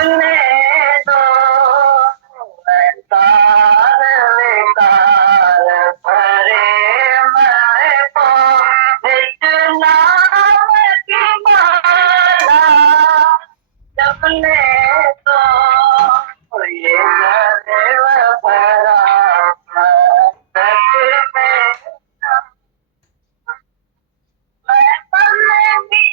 अपने दो बेकार बेकार भरे मन को निज नाम की माला जपने दो ये देव भरा मस्तक में मैं पल्ले की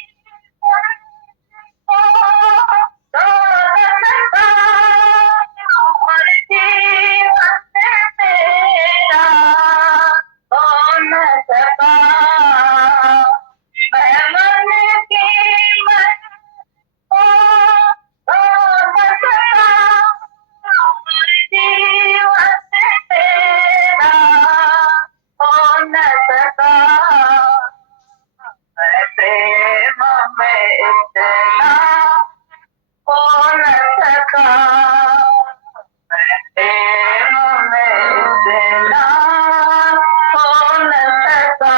प्रेम में इतना हो न सका मैं प्रेम में इतना हो न सका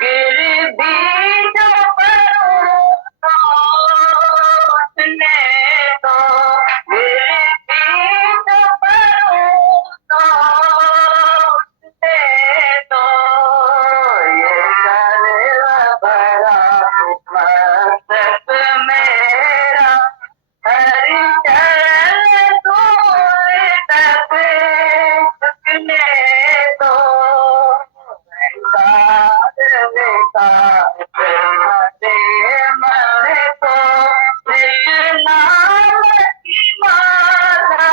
गिर भी जो परूं तो उसने तो गिर भी जो परूं तो उसने तो ये कर भरा मस्तक मेरा हरि चरण दूर तक झुकने दो बेकार बेकार प्रेम मन को निज नाम की माला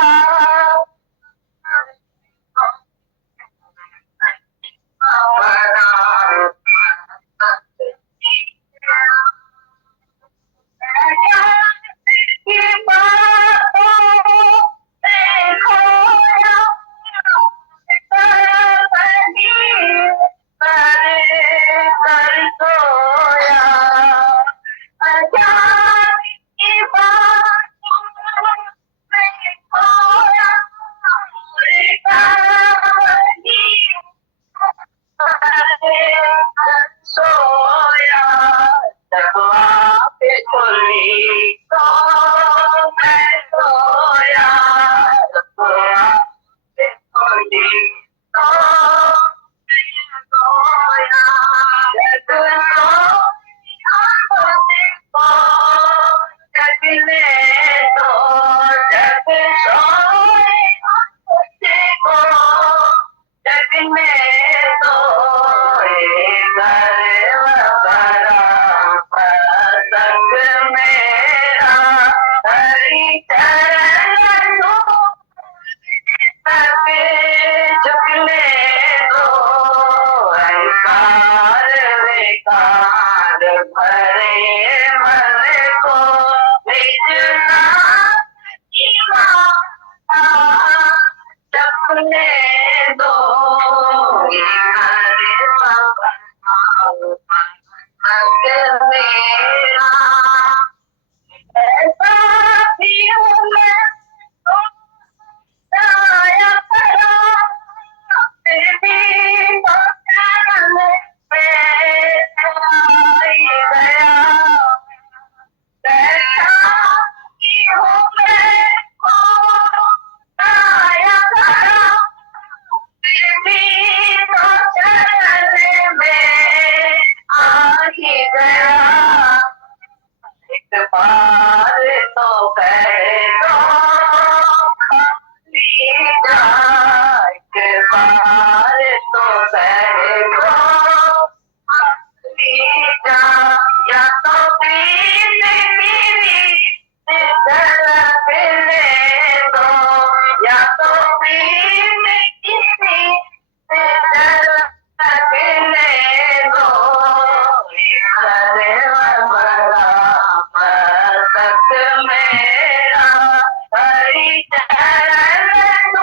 की बातों से खोया कर सोया अजान की बातों से खोया सोया तकवा पे खुली तो मैं सोया तकवा पे खुली तो मैं सोया जग आंखों से को जगने दो जग सोए आंखों से को जगने दो मस्तक मेरा हरि चरण तक झुकने दो अहंकार बेकार भरे मन को निज नाम की माला जपने दो मेरा ऐसा भी हूँ मैं तो दया करा फिर भी तो चरण पे आई गया कैसा भी हूँ मैं तो दया करा फिर भी तो चरण में आ ही गया एक बार तो कह दो खाली जा एक बार तो कह दो खाली जा या तो पीत मेरी झलक ले दो या तो पीत किसी झलक ले दो मस्तक मेरा हरि चरण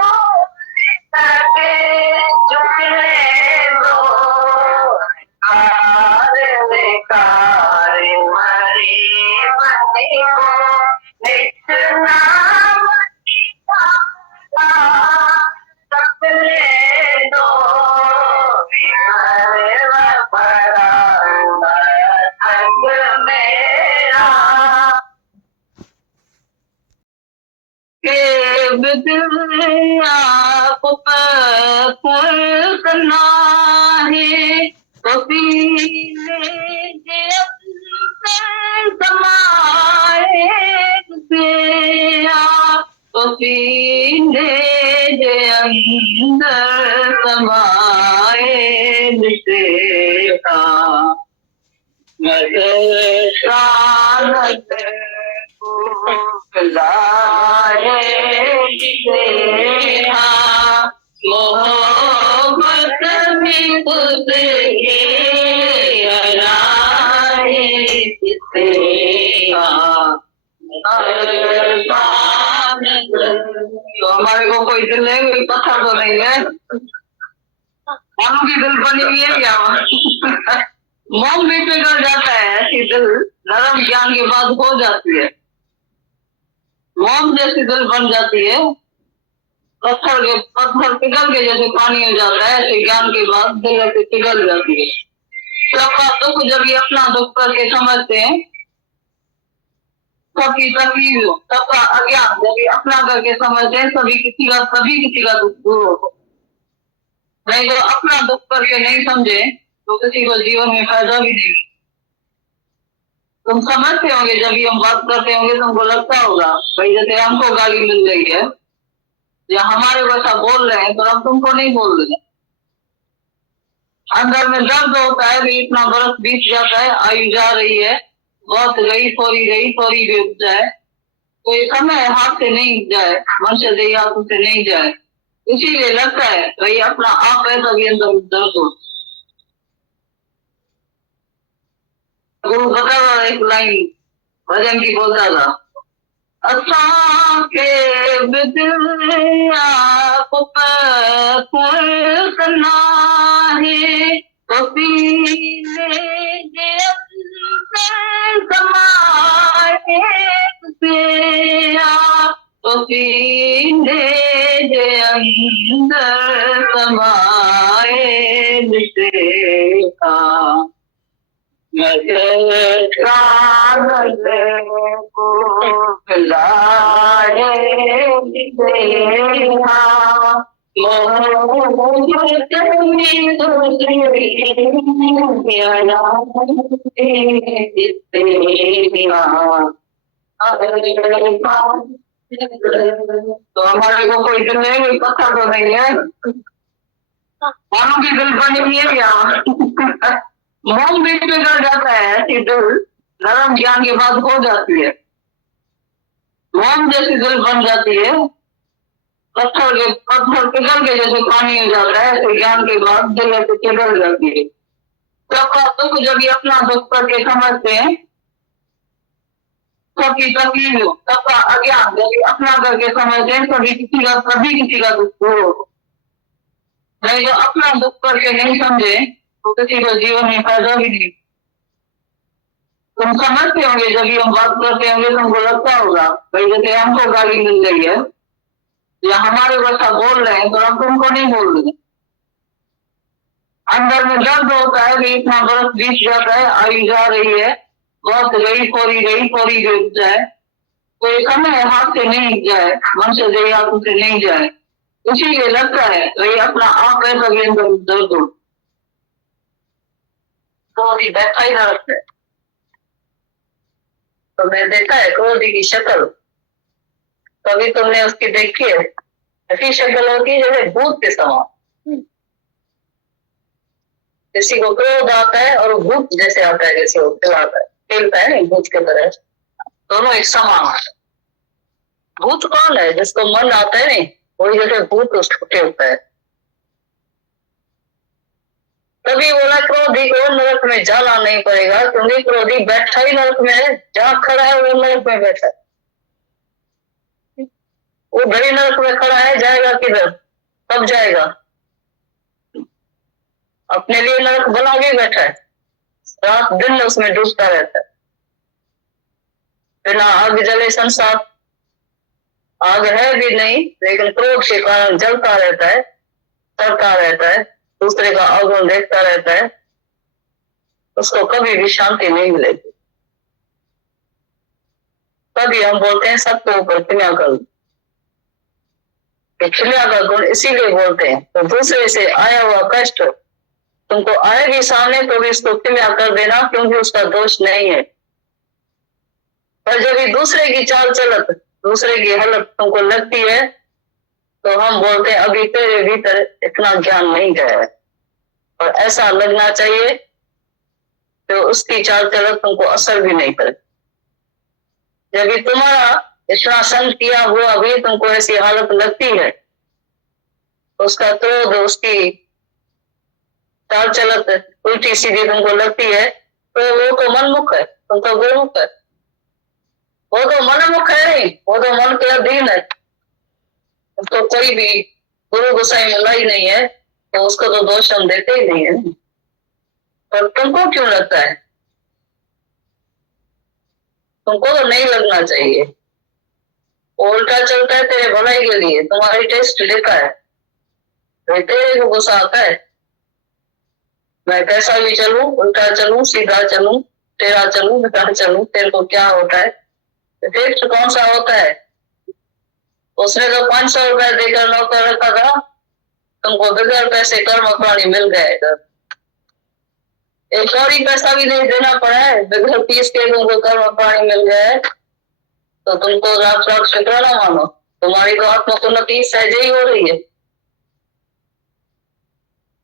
तक झुकने दो बेकार मरी मनी को निज नाम की माला जपने दो भरा मस्तक मेरा दिल आपको पत्थर करना है तो पीने के अंदर समाए से आप तो पीने के अंदर समाए से आप नजर को लाए मोहब्बत में खुद के तो हमारे को कोई दिल है, कोई पत्थर तो नहीं है, मानो की दिल बनी हुई है क्या? मोम भी पिघल जाता है, ऐसी दिल नरम ज्ञान के बाद हो जाती है। मोम जैसी दिल बन जाती है, पत्थर पिघल के जैसे पानी हो जाता है, ऐसे ज्ञान के बाद दिल ऐसे पिघल जाती है। सबका दुख जब ये अपना दुख करके समझते हैं, सबकी तकलीफ, सबका अज्ञान जब ये अपना करके समझते हैं, सभी किसी का दुख दूर हो। नहीं तो अपना दुख करके नहीं समझे तो किसी को जीवन में फायदा भी नहीं। तुम समझते होंगे, जब ये हम बात करते होंगे तुमको लगता होगा भाई जैसे हमको गाली मिल रही है या हमारे वैसा बोल रहे हैं तो हम तुमको नहीं बोल रहे। अंदर में दर्द होता है कि इतना बरस बीत जाता है, आयु जा रही है, बहुत गई थोड़ी भी उठ जाए तो ये समय हाथ से नहीं जाए, मनुष्य दे हाथों से नहीं जाए, इसीलिए लगता है भाई अपना आप है तभी अंदर दर्द हो। गुरु बता रहा एक लाइन भजन की बोलता था, असा के दिल आपको पत्थर करना है तो पीने के अंदर समाए से आप तो पीने के अंदर समाए से आप को लाए तो हमारे को कोई दिल नहीं, कोई पत्थर तो नहीं है, मानो की दिल बनी हुई है क्या? मोम भी पिघल जाता है, ऐसी दिल नरम ज्ञान के बाद हो जाती है। मोम जैसी दिल बन जाती है, पत्थर पिघल के जैसे पानी हो जाता है, ऐसे ज्ञान के बाद दिल ऐसे पिघल जाती है। सबका दुख जब ये अपना दुख करके समझते हैं, सबकी तकलीफ, सबका अज्ञान जब ये अपना करके समझते हैं, सभी किसी का दुख हो। नहीं तो अपना दुख करके नहीं समझे तो किसी को जीवन में फायदा भी नहीं। तुम समझते होंगे, जब ये हम बात करते होंगे तुमको लगता होगा भाई जैसे हमको गाली मिल रही है या हमारे वैसा बोल रहे हैं तो हम तुमको नहीं बोल रहे। अंदर में दर्द होता है कि इतना बरस बीत जाता है, आयु जा रही है, बहुत गई थोड़ी भी उठ जाए तो ये समय हाथ से नहीं जाए, मन से दे हाथों से नहीं जाए, इसीलिए लगता है भाई अपना आप है तभी अंदर दर्द हो। क्रोधी बैठा ही ना रखते। तो मैं देखा है क्रोधी की शक्ल, कभी तुमने उसकी देखी है? ऐसी शक्ल होती है जैसे भूत के समान। किसी को क्रोध आता है और वो भूत जैसे आता है, जैसे वो खेलता है भूत के तरह, दोनों एक समान। भूत कौन है? जिसको मन आता है नहीं, वही जैसे भूत उसको खेलता है। तभी बोला क्रोधी को नरक में जाना नहीं पड़ेगा, क्योंकि क्रोधी बैठा ही नरक में है, जहाँ खड़ा है वो नरक में बैठा है। वो घड़ी नरक में खड़ा है, जाएगा किधर? कब जाएगा? अपने लिए नरक बना के बैठा है, रात दिन उसमें डूबता रहता है। बिना आग जले संसार, आग है भी नहीं लेकिन क्रोध के कारण जलता रहता है, सड़ता रहता है, दूसरे का अवगुण देखता रहता है, उसको कभी भी शांति नहीं मिलेगी। तभी हम बोलते हैं सबके ऊपर क्रिया करो। कि खिल्या का गुण इसीलिए बोलते हैं। तो दूसरे से आया हुआ कष्ट तुमको आए भी सामने तो भी इसको खिल्या कर देना, क्योंकि उसका दोष नहीं है। पर जब ये दूसरे की चाल चलत, दूसरे की हालत तुमको लगती है, तो हम बोलते हैं अभी तेरे भीतर इतना ज्ञान नहीं गया है। और ऐसा लगना चाहिए तो उसकी चाल चलत तुमको असर भी नहीं करे। जब भी तुम्हारा इतना संग किया हुआ भी तुमको ऐसी हालत लगती है, उसका क्रोध, उसकी चाल चलत उल्टी सीधी तुमको लगती है, तो वो तो मनमुख है, तुम तो गुरुमुख है। वो तो मनमुख है नहीं, वो तो मन के अधीन है। उसको कोई भी गुरु गोसाई मिला ही नहीं है, तो उसको तो दोष हम देते ही नहीं है। पर तुमको क्यों लगता है? तुमको तो नहीं लगना चाहिए। उल्टा चलता है तेरे भलाई के लिए, तुम्हारी टेस्ट लेता है, तेरे को गुस्सा आता है। मैं कैसा भी चलूं, उल्टा चलूं, सीधा चलूं, टेढ़ा चलूं, बेकार चलूं, तेरे को क्या होता है? टेस्ट कौन सा होता है? उसने तो 500 रुपए देकर नौकर रखा था, तुमको बगैर पैसे कर्म प्राणी मिल गए। एक और ही पैसा भी नहीं देना पड़ा है, बगैर फीस के तुमको कर्म प्राणी मिल गए, तो तुमको लाख लाख शुक्राना मानो। तुम्हारी तो आत्मोन्नति सहज ही हो रही है।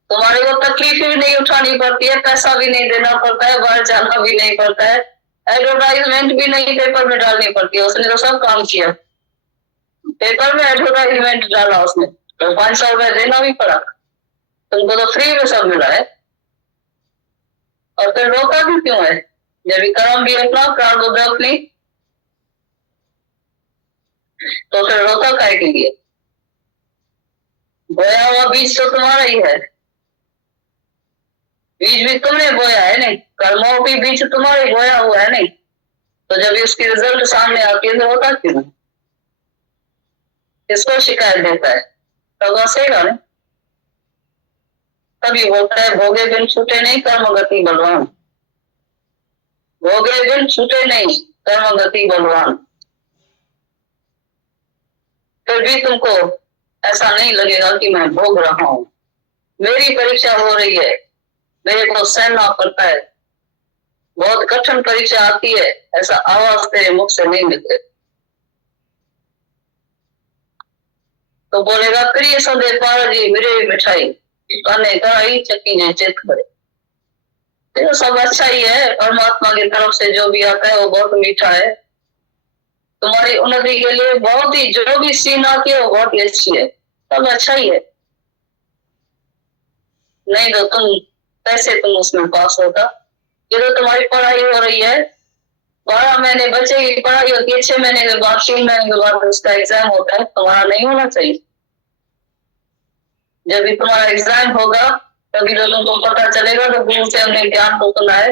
तुम्हारे को तकलीफ भी नहीं उठानी पड़ती है, पैसा भी नहीं देना पड़ता है, बाहर जाना भी नहीं पड़ता है, एडवर्टाइजमेंट भी नहीं पेपर में डालनी पड़ती है। उसने तो सब काम किया, पेपर में एडवर्टाइजमेंट डाला उसने, तो 500 रुपए देना भी पड़ा। तुमको तो फ्री में सब मिला है, और फिर रोका भी क्यों है? जब कर्म भी अपना, प्रारब्ध अपनी, तो फिर रोका काय के लिए? बोया हुआ बीज तो तुम्हारा ही है, बीज भी तुमने बोया है नहीं, कर्मों की बीज तुम्हारे बोया हुआ है नहीं, तो जब उसकी रिजल्ट सामने आती है तो होता क्यों नहीं? किसको शिकायत देता है? तब हंसेगा नहीं। तभी होता है भोगे बिन छूटे नहीं, कर्म गति बलवान। भोगे बिन छूटे नहीं, कर्म गति बलवान। फिर भी तुमको ऐसा नहीं लगेगा कि मैं भोग रहा हूं, मेरी परीक्षा हो रही है, मेरे को सहना पड़ता है, बहुत कठिन परीक्षा आती है, ऐसा आवाज तेरे मुख से नहीं निकले। तो बोलेगा प्रिय संदेह पारा जी मेरे मिठाई, काने कढ़ाई चक्की ने चित करे। तो सब अच्छा ही है, परमात्मा की तरफ से जो भी आता है वो बहुत मीठा है, तुम्हारी उन्नति के लिए बहुत ही, जो भी सीन आती है वो बहुत ही अच्छी है, सब अच्छा ही है। नहीं तो तुम कैसे तुम उसमें पास होता? ये तो तुम्हारी पढ़ाई हो रही है, 12 महीने बच्चे की पढ़ाई होती है, 6 महीने के बाद, 3 महीने के बाद उसका एग्जाम होता है, तुम्हारा नहीं होना चाहिए। जब भी तुम्हारा एग्जाम होगा तभी तो तुमको पता चलेगा तो गुरु से हमने ज्ञान को सुना है,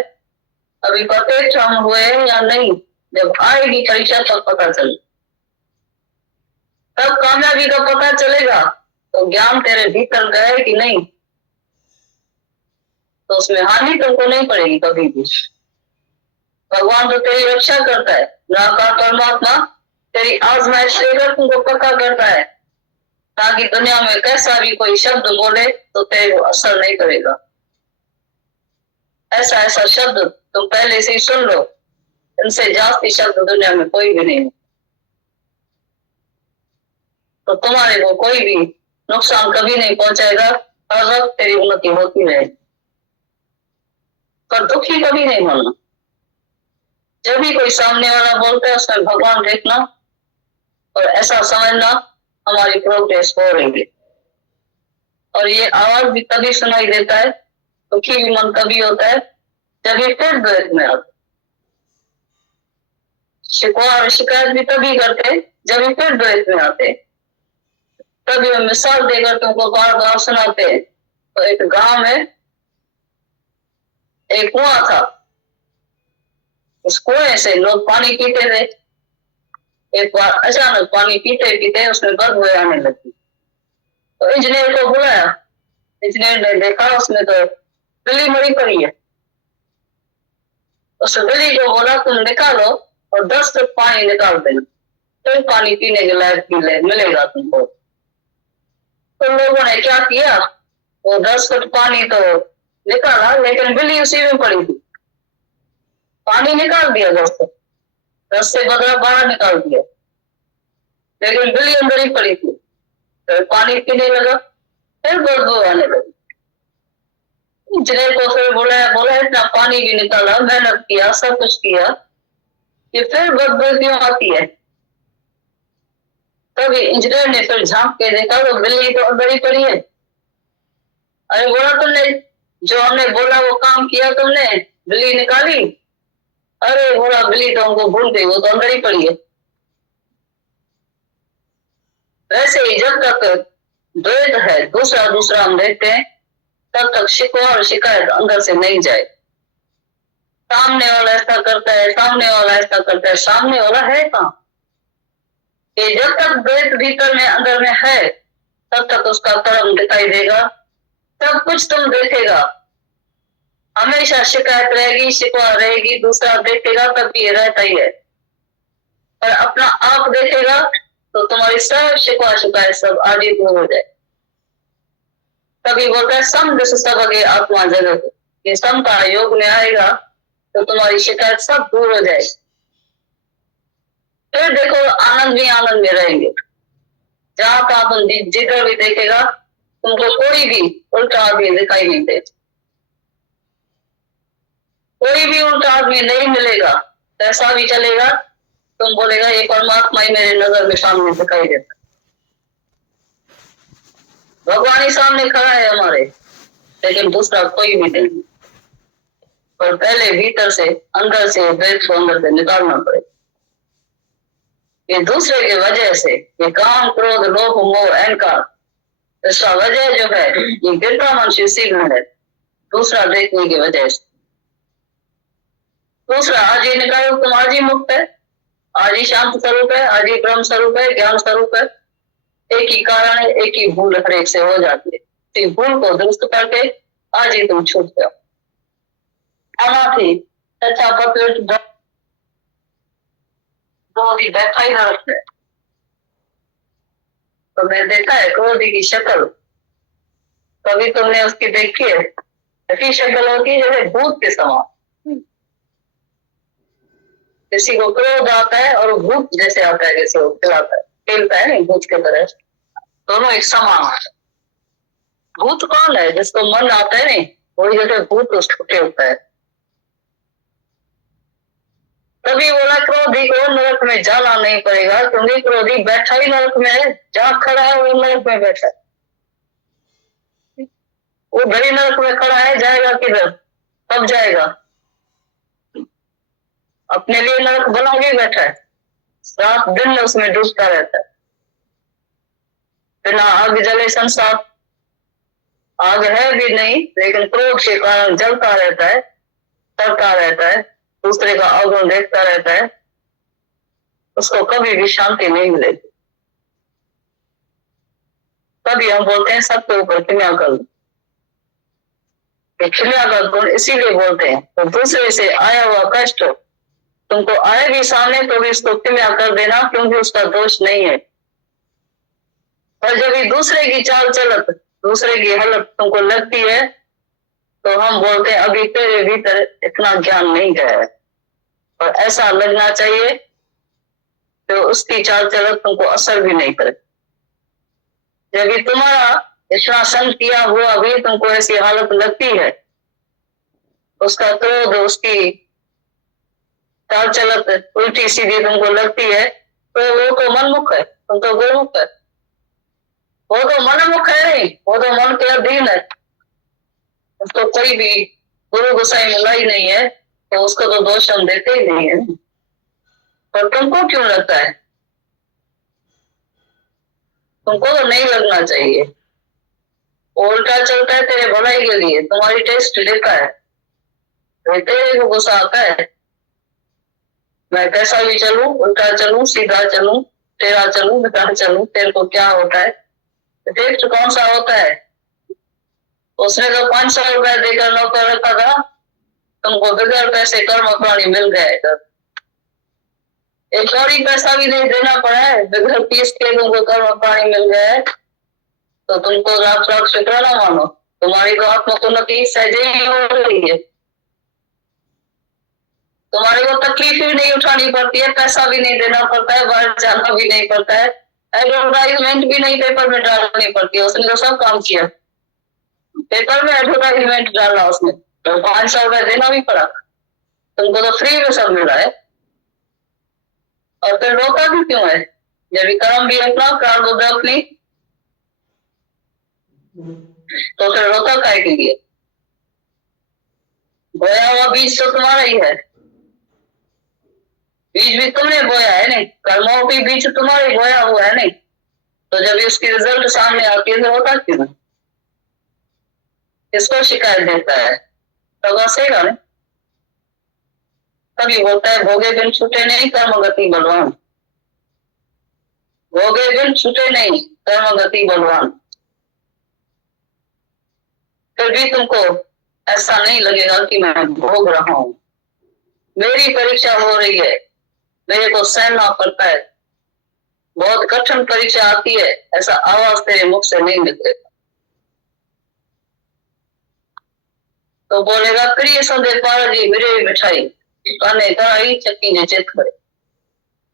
अभी प्रत्यक्ष हम हुए या नहीं, जब आएगी परीक्षा तब पता चले, तब कामयाबी का पता चलेगा। तो ज्ञान तेरे भीतर गए कि नहीं, तो उसमें हानि तुमको नहीं पड़ेगी कभी भी। भगवान तो तेरी रक्षा करता है, निराकार परमात्मा तेरी आजमाइश लेकर तुमको पक्का करता है, ताकि दुनिया में कैसा भी कोई शब्द बोले तो तेरे को असर नहीं करेगा। ऐसा ऐसा शब्द तुम पहले से ही सुन लो, इनसे जास्ती शब्द दुनिया में कोई भी नहीं, तो तुम्हारे को कोई भी नुकसान कभी नहीं पहुंचाएगा, हर वक्त तेरी उन्नति होती रहेगी। पर दुखी कभी नहीं होना। जब भी कोई सामने वाला बोलता है उसमें भगवान देखना और ऐसा समझना हमारी प्रोग्रेस हो रही है। और ये आवाज भी तभी सुनाई देता है, दुखी भी मन तभी होता है जब ये फिर द्वैत में आता। शिकवा और शिकायत भी तभी करते जब ये फिर द्वैत में आते। तभी हम मिसाल देकर तुमको बार बार सुनाते हैं। तो एक गांव में एक कुआं था, उस कुएं से लोग पानी पीते थे। एक बार अचानक पानी पीते पीते उसमें बदबू आने लगी, तो इंजीनियर को बुलाया। इंजीनियर ने देखा उसमें तो बिल्ली मरी पड़ी है। उस बिल्ली को बोला तुम निकालो और 10 ट्रिप पानी निकाल देना, फिर पानी पीने के लायक मिलेगा तुमको। तो लोगों ने क्या किया, वो 10 फुट पानी तो निकाला, लेकिन बिल्ली उसी में पड़ी थी। पानी निकाल दिया 10 फुट, 10 से बदला बाहर निकाल दिया, लेकिन बिल्ली अंदर ही पड़ी थी। तो पानी पीने लगा, फिर बदबू आने लगी। इंजीनियर को फिर बोला इतना पानी भी निकाला, मेहनत किया, सब कुछ किया, ये फिर बदबू क्यों आती है? तभी इंजीनियर ने फिर झांक के देखा तो बिल्ली तो अंदर ही पड़ी है। अरे बोला तुमने, जो हमने बोला वो काम किया तुमने, बिल्ली निकाली? अरे बोला बिल्ली तो हमको भूल गई, वो तो अंदर ही पड़ी है। वैसे ही जब तक द्वैत है, दूसरा दूसरा हम देखते हैं, तब तक शिकवा और शिकायत अंदर से नहीं जाए। सामने वाला ऐसा करता है, सामने वाला ऐसा करता है, सामने वाला है कहाँ? कि जब तक द्वैत भीतर में अंदर में है, तब तक उसका कर्म दिखाई देगा, सब कुछ तुम देखेगा। हमेशा शिकायत रहेगी, शिकवा रहेगी, दूसरा देखेगा तब ये रहता ही है। और अपना आप देखेगा तो तुम्हारी सब शिकवा शिकायत सब आदि दूर हो जाए। तभी बोलता है सम दिस सब आगे आत्मा जगत, ये सम का योग में आएगा तो तुम्हारी शिकायत सब दूर हो जाए। फिर देखो आनंद में रहेंगे। जहां का तुम जिधर भी देखेगा तुमको कोई भी उल्टा आदमी दिखाई नहीं दे, कोई भी उल्टा आदमी नहीं मिलेगा। ऐसा भी चलेगा, तुम बोलेगा ये परमात्मा ही मेरे नजर में सामने दिखाई देता, भगवान ही सामने खड़ा है हमारे, लेकिन दूसरा कोई भी नहीं। पर पहले भीतर से, अंदर से, द्वैत को अंदर से निकालना पड़ेगा। ये दूसरे की वजह से, ये काम, क्रोध, लोभ, मोह, अहंकार, इसका वजह जो है ये गिरता मनुष्य इसी में है, दूसरा देखने की वजह से। दूसरा आज ही निकालो, तुम आज ही मुक्त है, आज ही शांत स्वरूप है, आज ही ब्रह्म स्वरूप है, ज्ञान स्वरूप है। एक ही कारण है, एक ही भूल हर एक से हो जाती है। इस भूल को दुरुस्त करके आज ही तुम छूट जाओ। आना थी सच्चा पकड़ बैठा ही न रखते। तो मैं देखा है क्रोधी की शक्ल, कभी तुमने उसकी देखी है? ऐसी शक्ल होती है जैसे भूत के समान। किसी को क्रोध आता है और भूत जैसे आता है, जैसे वो खिलाता है, खेलता है नहीं, भूत के तरह, दोनों एक समान। भूत कौन है? जिसको मन आता है नहीं, वही जैसे भूत उसको खेलता है। तभी बोला क्रोधी को नरक में जाना नहीं पड़ेगा, क्योंकि क्रोधी बैठा ही नरक में है, जहां खड़ा है वो नरक में बैठा है। वो बड़ी नरक में खड़ा है, जाएगा किधर? कब जाएगा? अपने लिए नरक बना के बैठा है, रात दिन उसमें डूबता रहता है। बिना आग जले संसार, आग है भी नहीं, लेकिन क्रोध के कारण जलता रहता है, करता रहता है, दूसरे का अवगुण देखता रहता है, उसको कभी भी शांति नहीं मिलेगी। तभी हम बोलते हैं सबके ऊपर क्षमा कर दो। क्षमा का गुण इसीलिए बोलते हैं, तो दूसरे से आया हुआ कष्ट तुमको आए भी सामने तो भी उसको क्षमा कर देना, क्योंकि उसका दोष नहीं है। पर जब भी दूसरे की चाल चलत, दूसरे की हालत तुमको लगती है, तो हम बोलते हैं अभी तेरे भीतर इतना ज्ञान नहीं गया है। और ऐसा लगना चाहिए तो उसकी चाल चलत तुमको असर भी नहीं करे। जब भी तुम्हारा इतना संग किया हुआ भी तुमको ऐसी हालत लगती है, उसका क्रोध, उसकी चाल चलत उल्टी सीधी तुमको लगती है, तो वो तो मनमुख है, तुम तो गुरुमुख है। वो तो मनमुख है नहीं, वो तो मन के अधीन है, उसको कोई भी गुरु गोसाई मिला ही नहीं है, तो उसको तो दोष हम देते ही नहीं है। पर तुमको क्यों लगता है? तुमको तो नहीं लगना चाहिए। उल्टा चलता है तेरे भलाई के लिए, तुम्हारी टेस्ट लेता है, तेरे को गुस्सा आता है। मैं कैसा भी चलूं, उल्टा चलूं, सीधा चलूं, टेढ़ा चलूं, बेकार चलूं, तेरे को क्या होता है? टेस्ट कौन सा होता है? उसने तो 500 रुपए देकर नौकर रखा था, तुमको बगैर पैसे कर्म प्राणी मिल गए। एक कौड़ी पैसा भी नहीं देना पड़ा है, बगैर फीस के तुमको कर्म प्राणी मिल गए, तो तुमको लाख लाख शुक्र ना मानो, तुम्हारी तो आत्मोन्नति सहजे ही हो रही है। तुम्हारे को तकलीफ भी नहीं उठानी पड़ती है, पैसा भी नहीं देना पड़ता है, बाहर जाना भी नहीं पड़ता है, एडवर्टाइजमेंट भी नहीं पेपर में डालनी पड़ती है। उसने तो सब काम किया, पेपर में एडवर्टाइजमेंट डाला उसने, तो 500 रुपए देना भी पड़ा। तुमको तो फ्री में सब मिला है, और फिर रोका भी क्यों है? जब कर्म भी अपना, प्रारब्ध अपनी, तो फिर रोका काय के लिए? बोया हुआ बीज तो तुम्हारा ही है, बीज भी तुमने बोया है नहीं, कर्मों की बीज तुम्हारे बोया हुआ है नहीं, तो जब इसकी रिजल्ट सामने आती है तो होता क्यों? किसको शिकायत देता है? तब हंसेगा नहीं। तभी बोलता है भोगे बिन छूटे नहीं कर्म गति बलवान, भोगे बिन छूटे नहीं कर्म गति बलवान। फिर भी तुमको ऐसा नहीं लगेगा कि मैं भोग रहा हूं, मेरी परीक्षा हो रही है, मेरे को सहना पड़ता है, बहुत कठिन परीक्षा आती है, ऐसा आवाज तेरे मुख से नहीं निकलेगा। तो बोलेगा प्रिय संदेश पारा जी मेरे मिठाई काने कराई चक्की ने चित करे।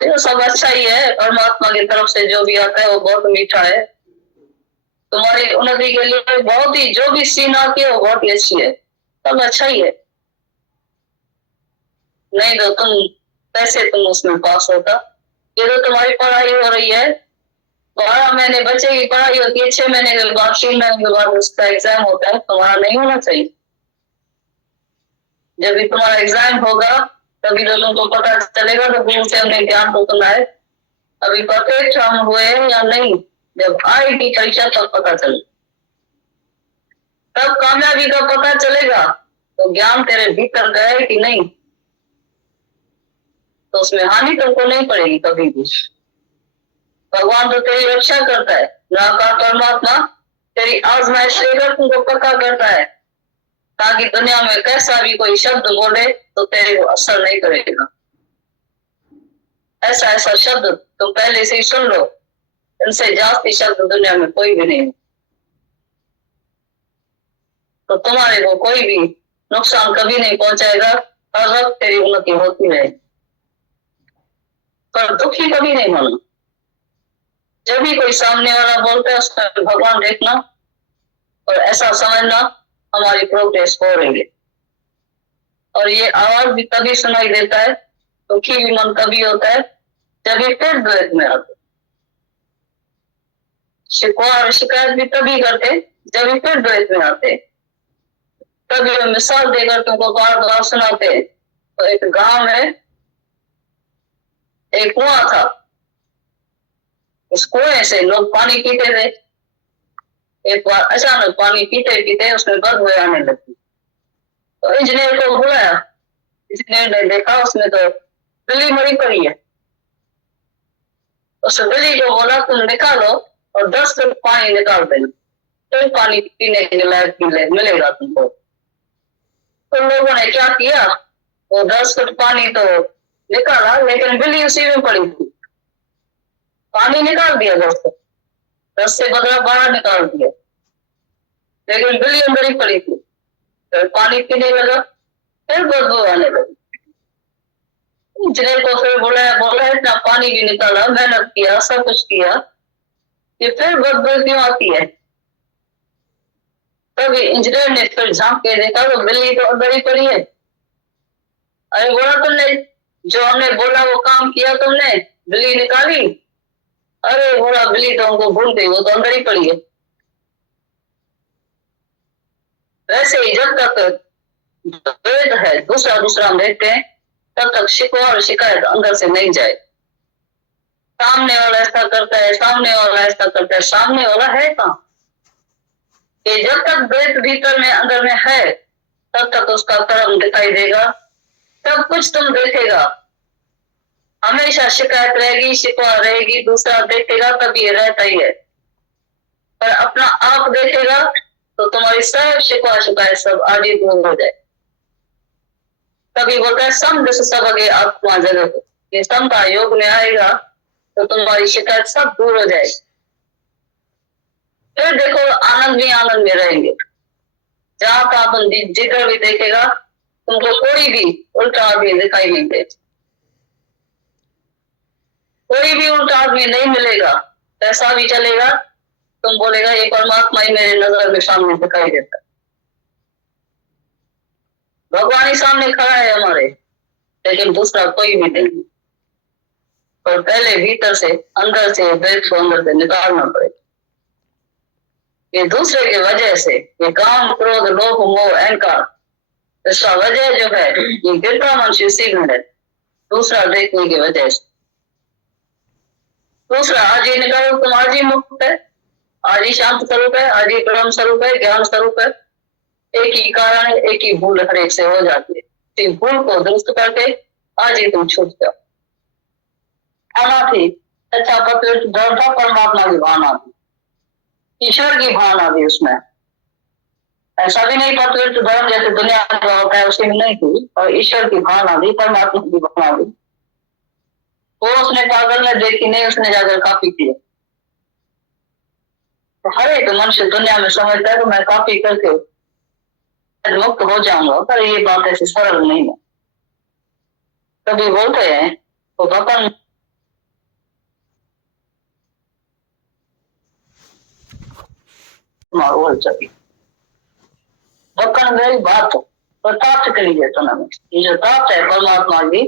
तो सब अच्छा ही है, परमात्मा की तरफ से जो भी आता है वो बहुत मीठा है, तुम्हारी उन्नति के लिए बहुत ही, जो भी सीन आती है वो बहुत ही अच्छी है, सब अच्छा ही है। नहीं तो तुम कैसे तुम उसमें पास होता? ये तो तुम्हारी पढ़ाई हो रही है, 12 महीने बच्चे की पढ़ाई होती है, 6 महीने के बाद 3 महीने के बाद उसका एग्जाम होता है, तुम्हारा नहीं होना चाहिए। जब भी तुम्हारा एग्जाम होगा तभी तो तुमको पता चलेगा तो गुरु से हमने ज्ञान तो सुना है, अभी परफेक्ट हम हुए या नहीं, जब आएगी परीक्षा तब पता चले, तब कामयाबी का पता चलेगा। तो ज्ञान तेरे भीतर गए कि नहीं, तो उसमें हानि तुमको नहीं पड़ेगी कभी भी। भगवान तो तेरी रक्षा करता है, निराकार परमात्मा तेरी आजमाइश लेकर तुमको पक्का करता है, ताकि दुनिया में कैसा भी कोई शब्द बोले तो तेरे को असर नहीं करेगा। ऐसा ऐसा शब्द तुम पहले से ही सुन लो, इनसे जास्ती शब्द दुनिया में कोई भी नहीं, तो तुम्हारे को कोई भी नुकसान कभी नहीं पहुंचाएगा, हर वक्त तेरी उन्नति होती रहेगी। पर दुखी कभी नहीं होना। जब भी कोई सामने वाला बोलता है उसमें भगवान देखना और ऐसा समझना हमारी प्रोग्रेस हो रही है। और ये आवाज भी तभी सुनाई देता है, दुखी भी मन तभी होता है जब ये फिर द्वैत में आते, शिकवा और शिकायत भी तभी करते जब ये फिर द्वैत में आते। तभी वो मिसाल देकर तुमको बार बार सुनाते। तो एक गांव में एक कुआं था, उस कुएं से लोग पानी पीते थे। एक बार अचानक पानी पीते पीते उसमें बदबू आने लगी, तो इंजीनियर को बुलाया। इंजीनियर ने देखा उसमें तो बिल्ली मरी पड़ी है। उस बिल्ली को बोला तुम निकालो और 10 फुट पानी निकाल देना, फिर पानी पीने के लायक मिलेगा तुमको। तो लोगों ने क्या किया, वो 10 फुट पानी तो निकाला, लेकिन बिल्ली उसी में पड़ी थी। पानी निकाल दिया 10 से बदला 12 निकाल दिया, लेकिन बिल्ली अंदर ही पड़ी थी। फिर पानी पीने लगा, फिर बदबू आने लगी। इंजीनियर को फिर बोला इतना पानी भी निकाला, मेहनत किया, सब कुछ किया, ये फिर बदबू क्यों आती है? तभी इंजीनियर ने फिर झांक के देखा तो बिल्ली तो अंदर ही पड़ी है। अरे बोला तुमने, जो हमने बोला वो काम किया तुमने, बिल्ली निकाली? अरे बोला बिल्ली तो हमको भूल गई, वो तो अंदर ही पड़ी है। वैसे ही जब तक द्वैत है, दूसरा दूसरा हम देखते हैं, तब तक शिकवा और शिकायत अंदर से नहीं जाए। सामने वाला ऐसा करता है, सामने वाला ऐसा करता है, सामने वाला है कहाँ? ये जब तक द्वैत भीतर में अंदर में है तब तक उसका कर्म दिखाई देगा, सब कुछ तुम देखेगा। हमेशा शिकायत रहेगी, शिकवा रहेगी, दूसरा देखेगा तब ये रहता ही है। पर अपना आप देखेगा तो तुम्हारी सब शिकवा शिकायत सब आज ही दूर हो जाए। तभी बोलता है सम दिस सब आगे आत्मा जगत, ये सम का योग में आएगा तो तुम्हारी शिकायत सब दूर हो जाएगी। फिर देखो आनंद भी आनंद में रहेंगे। जहां का अपन जिधर भी देखेगा तुमको कोई भी उल्टा आदमी दिखाई नहीं दे, कोई भी उल्टा आदमी नहीं मिलेगा। ऐसा भी चलेगा तुम बोलेगा ये परमात्मा ही मेरे नजर के सामने दिखाई देता, भगवान ही सामने खड़ा है हमारे, लेकिन दूसरा कोई भी नहीं। पर पहले भीतर से अंदर से वेद को अंदर से निकालना पड़ेगा। ये दूसरे की वजह से ये काम क्रोध लोभ मोह अहंकार, इसका वजह जो है ये गिरता मनुष्य इसी में है, दूसरा देखने की वजह से। दूसरा आज ही निकालो तुम आज ही मुक्त है, आज ही शांत स्वरूप है, आज ही ब्रह्म स्वरूप है, ज्ञान स्वरूप है। एक ही कारण है, एक ही भूल हर एक से हो जाती है। इस भूल को दुरुस्त करके आज ही तुम छूट जाओ। भावना थी अच्छा पवित्र धर्म था, परमात्मा की भावना थी, ईश्वर की भावना थी उसमें। ऐसा भी नहीं पवित्र धर्म जैसे दुनिया का होता है उसकी भी नहीं थी, और ईश्वर की भावना थी, परमात्मा की भावना थी। वो उसने पागल ने देखी नहीं, उसने जाकर कॉपी किया। तो हर एक मनुष्य दुनिया में समझता है तो मैं कॉपी करके मुक्त हो जाऊंगा, पर ये बात ऐसी सरल नहीं है। कभी बोलते हैं तो बपन बपन मेरी बात तो प्राप्त करिए तो ना, ये जो प्राप्त है परमात्मा की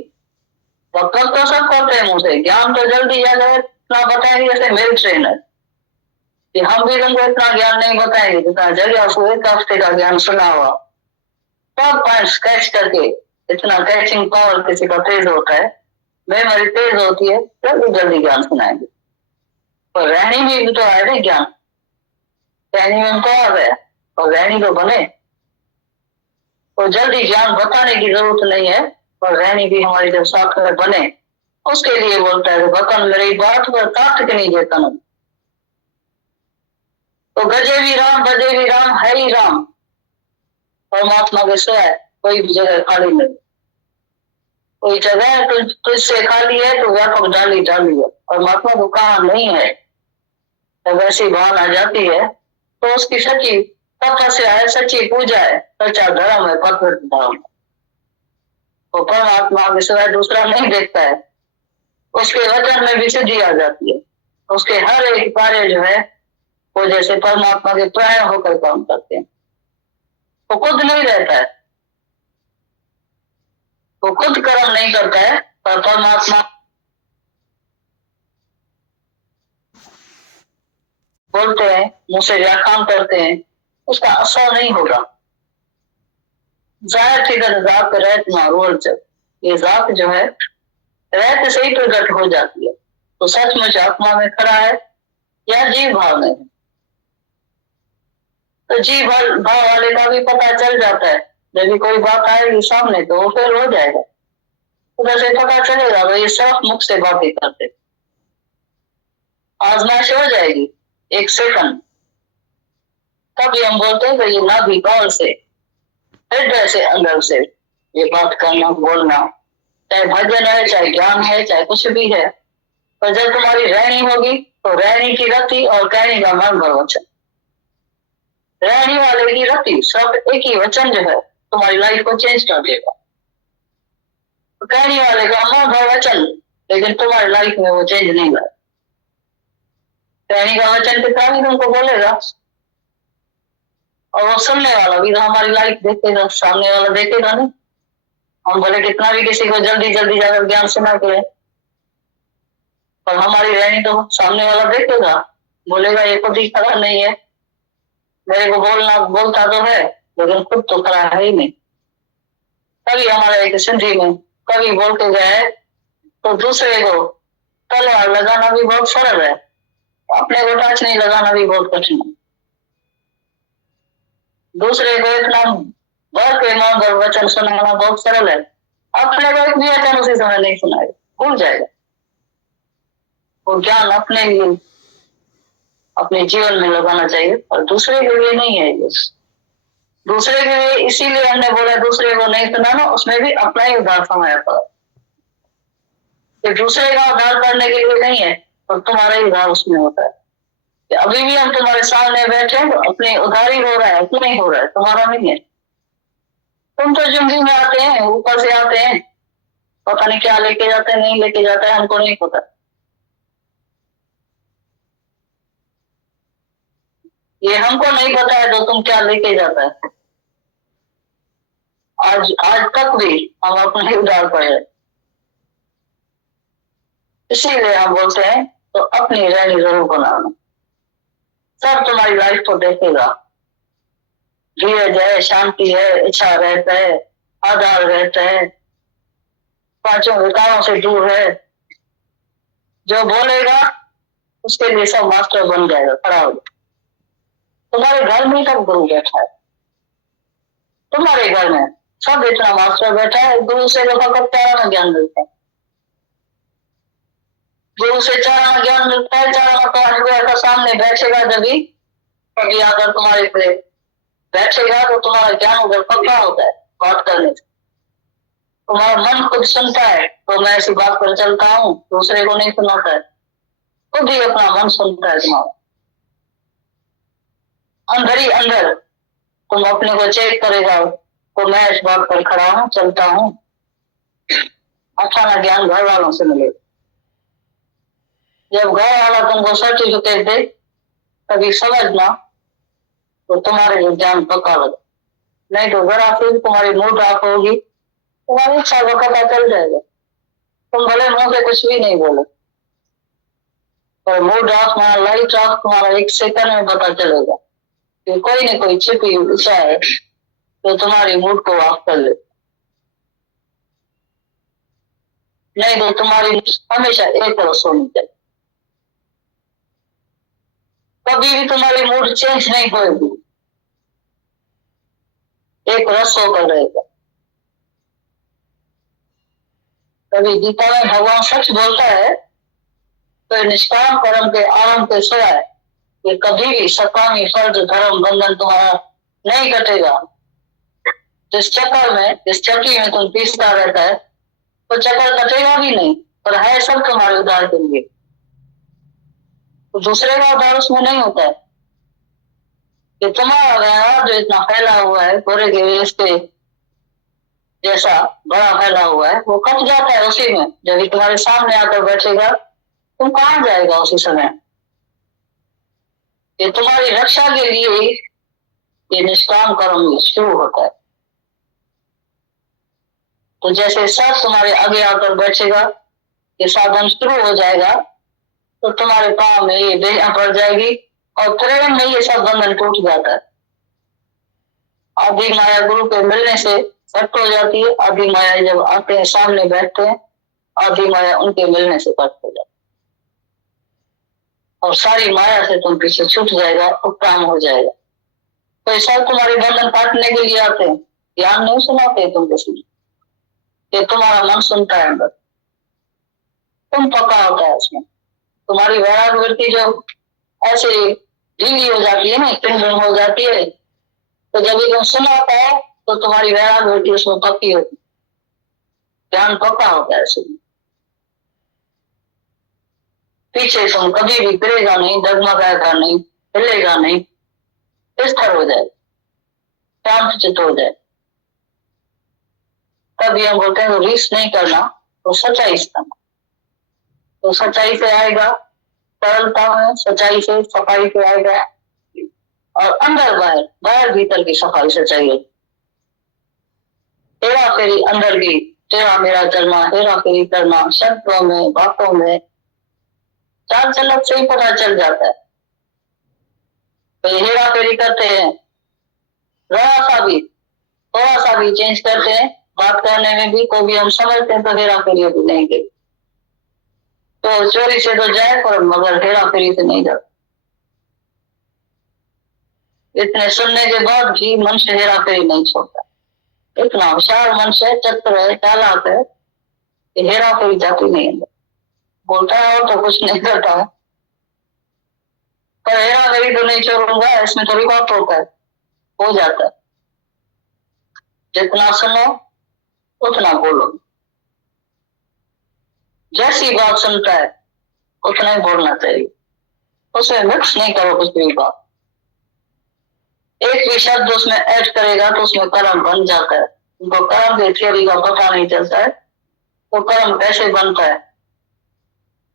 बपन तो सब करते हैं मुझे, ज्ञान तो जल्दी आ जाए इतना बताएंगे जैसे मेल ट्रेनर कि हम भी तुमको इतना ज्ञान नहीं बताएंगे जितना जगह उसको एक हफ्ते का ज्ञान सुना हुआ, सब पॉइंट्स कैच करके। इतना कैचिंग पावर किसी का तेज होता है, मेमोरी तेज होती है, जल्दी जल्दी ज्ञान सुनाएंगे। और रहनी भी तो है ना ज्ञान, रहनी में तो आ गया और रहनी तो बने, तो जल्दी ज्ञान बताने की जरूरत नहीं है। और रहनी भी हमारी जब साथ में बने उसके लिए बोलता है बतन मेरी बात पर ताट के नहीं देता ना। तो गजे भी राम बजे भी राम है ही राम, परमात्मा के सिवाय कोई भी जगह खाली नहीं। कोई जगह तुझसे खाली है तो व्यापक डाली डाली है, परमात्मा को कहा नहीं है। जब ऐसी भावना आ जाती है तो उसकी सच्ची तपस्या है, सच्ची पूजा है, सच्चा धर्म है, पवित्र धर्म। तो परमात्मा के सिवाय दूसरा नहीं देखता है, उसके वचन में विशुद्धि आ जाती है। उसके हर एक कार्य जो है वो जैसे परमात्मा के प्राण होकर काम करते हैं। वो खुद नहीं रहता है, वो खुद कर्म नहीं करता है, पर परमात्मा बोलते हैं मुझसे व्याख्यान करते हैं, उसका असर नहीं होगा। जाहिर थी जात रहत मारूल जब, ये जात जो है रहते से ही प्रकट हो जाती है। तो सचमुच आत्मा में खड़ा है या जीव भाव में है। तो जीव भाव वाले का भी पता चल जाता है, जब भी कोई बात आएगी सामने तो वो फेल हो जाएगा, तो वैसे पता चलेगा भाई ये सब मुख से बातें करते, आजमाइश हो जाएगी एक सेकंड। तब हम बोलते हैं कि ये ना भी कौल से हृदय से अंदर से ये बात करना बोलना, चाहे भजन है चाहे ज्ञान है चाहे कुछ भी है। पर जब तुम्हारी रहनी होगी तो रहनी की रति और कहनी का मन भर वचन, रहनी वाले की रति सब एक ही वचन जो है तुम्हारी लाइफ को चेंज कर देगा। तो कहने वाले का मन भर वचन, लेकिन तुम्हारी लाइफ में वो चेंज नहीं लाए। कहने का वचन कितना भी तुमको बोलेगा और वो सुनने वाला भी तो हमारी लाइफ देखेगा, सामने वाला देखेगा नहीं। हम बोले कितना भी किसी को जल्दी जल्दी जाकर ज्ञान सुना के, पर हमारी रहनी तो सामने वाला देखेगा, बोलेगा ये खुद ही खड़ा नहीं है, मेरे को बोलता तो है लेकिन खुद तो खड़ा है ही नहीं। कभी हमारे एक सिंधी में कभी बोल के गए तो दूसरे को तलवार लगाना भी बहुत सरल है, अपने को टच नहीं लगाना भी बहुत कठिन है। दूसरे को इतना भर के मौन और वचन सुनाना बहुत सरल है, अपने को एक भी वचन उसी समय नहीं सुनाएगा, भूल जाएगा। वो ज्ञान अपने लिए अपने जीवन में लगाना चाहिए और दूसरे के लिए नहीं है। ये दूसरे के लिए इसीलिए हमने बोला दूसरे को नहीं सुनाना, उसमें भी अपना ही उद्धार समाया पड़ा। दूसरे का उद्धार करने के लिए नहीं है और तुम्हारा ही उद्धार उसमें होता है। कि अभी भी हम तुम्हारे सामने बैठे तो अपनी उधारी हो रहा है, क्यों नहीं हो रहा है? तुम्हारा नहीं है। तुम तो जिंदगी में आते हैं, ऊपर से आते हैं, पता नहीं क्या लेके जाते हैं, नहीं लेके जाता है, हमको नहीं पता। ये हमको नहीं पता है तो तुम क्या लेके जाता है। आज आज तक भी हम अपने उधार पर है, इसीलिए हम बोलते हैं तो अपनी रहनी जरूर बनाना। सब तुम्हारी लाइफ को देखेगा, धीरज है, शांति है, इच्छा रहता है, आधार रहता है, पांचों विकारों से दूर है। जो बोलेगा उसके लिए सब मास्टर बन जाएगा, खड़ा हो। तुम्हारे घर में सब गुरु बैठा है, तुम्हारे घर में सब इतना मास्टर बैठा है। गुरु से लोग चारण ज्ञान मिलता है, गुरु से चारण ज्ञान मिलता है। चारण तो ऐसा सामने बैठेगा, जब भी कभी आकर तुम्हारे पे बैठेगा तो तुम्हारा ज्ञान उधर पक्का होता है। बात करने से तुम्हारा मन खुद सुनता है, तो मैं ऐसी बात पर चलता हूँ, दूसरे को नहीं सुनाता है, खुद ही अपना मन सुनता है तुम्हारा। अंदर ही अंदर तुम अपने को चेक करेगा तो मैं इस बात पर खड़ा हूँ, चलता हूँ। अठाना ज्ञान घर वालों से मिले। जब घर वाला तुमको सर्टिफिकेट दे तभी समझना तो तुम्हारे लिए ज्ञान पक्का लगे। नहीं तो जरा फिर तुम्हारी मूड ऑफ होगी, तुम्हारी इच्छा को पता चल जाएगा। तुम भले मुंह से कुछ भी नहीं बोलो, पर मूड ऑफ में लाइट ऑफ तुम्हारा एक सेकंड में पता चलेगा कि कोई न कोई छिपी इच्छा है तो तुम्हारी मूड को ऑफ कर ले। नहीं तो तुम्हारी हमेशा एक रस होनी चाहिए, कभी भी तुम्हारी मूड चेंज नहीं होगी, एक रस होकर रहेगा। कभी गीता में भगवान सच बोलता है तो निष्काम कर्म के आरंभ के सिवाय ये कभी भी सकामी फर्ज धर्म बंधन तुम्हारा नहीं कटेगा। जिस चक्कर में, जिस चक्की में तुम पीसता रहता है तो चक्कर कटेगा भी नहीं, पर है सब तुम्हारे उद्धार के लिए। तो दूसरे का उद्धार उसमें नहीं होता है। कि तुम्हारा व्यवहार जो इतना फैला हुआ है, पूरे के रिश्ते जैसा बड़ा फैला हुआ है, वो कट जाता है उसी में। जब तुम्हारे सामने आकर बैठेगा तुम कहाँ जाएगा उसी समय। ये तुम्हारी रक्षा के लिए ये निष्काम कर्म शुरू होता है। तो जैसे सब तुम्हारे आगे आकर बैठेगा, ये साधन शुरू हो जाएगा, तो तुम्हारे पाँव में ये देह पड़ जाएगी और प्रेम में ये सब बंधन टूट जाता है। आदि माया गुरु के मिलने से कट हो जाती है। आदि माया जब आते हैं, सामने बैठते हैं, आदि माया उनके मिलने से कट हो जाती है और सारी माया से तुम पीछे छूट जाएगा, उपराम हो जाएगा। तो ये सब तुम्हारे बंधन काटने के लिए आते हैं, ज्ञान नहीं सुनाते तुम किसी, ये तुम्हारा मन सुनता है अंदर, तुम पक्का होता है उसमें। तुम्हारी वैराग वृत्ति जो ऐसे ढीली हो जाती है ना, पिंडन हो जाती है, तो जब ये तुम सुनाता है तो तुम्हारी वैराग वृत्ति उसमें पक्की होती है, ध्यान पक्का होता है उसमें। पीछे तुम कभी भी गिरेगा नहीं, डगमगाएगा नहीं, हिलेगा नहीं, स्थिर हो जाए, शांत चित्त हो जाए। तभी हम बोलते हैं तो रीस नहीं करना, तो सच्चाई से करना। तो सच्चाई से आएगा सरलता में, सच्चाई से सफाई से आएगा, और अंदर बाहर, बाहर भीतर की सफाई से चाहिए। तेरा फेरी अंदर की, तेरा मेरा करना, हेरा फेरी करना, शब्दों में, बातों में, चाल चलत से ही पता चल जाता है। तो हेरा फेरी करते हैं, जरा सा भी, थोड़ा सा भी चेंज करते हैं बात करने में भी, को भी हम समझते हैं तो हेरा फेरी भी नहीं गई। तो चोरी से तो जाए पर मगर हेरा फेरी से नहीं जाता। इतने सुनने के बाद भी मनुष्य हेरा फेरी नहीं छोड़ता। इतना होशियार मनुष्य है, चतुर है, चालाक है, हेरा फेरी जाती नहीं है। बोलता है और तो कुछ नहीं करता है, पर हेरा फेरी तो नहीं छोड़ूंगा, इसमें थोड़ी बात होता है, हो जाता है। जितना सुनो उतना बोलो, जैसी बात सुनता है उतना ही बोलना चाहिए। उसमें मिक्स नहीं करो कुछ भी बात। एक भी शब्द उसमें ऐड करेगा तो उसमें कर्म बन जाता है। उनको कर्म की थियरी का पता नहीं चलता है, तो कर्म कैसे बनता है।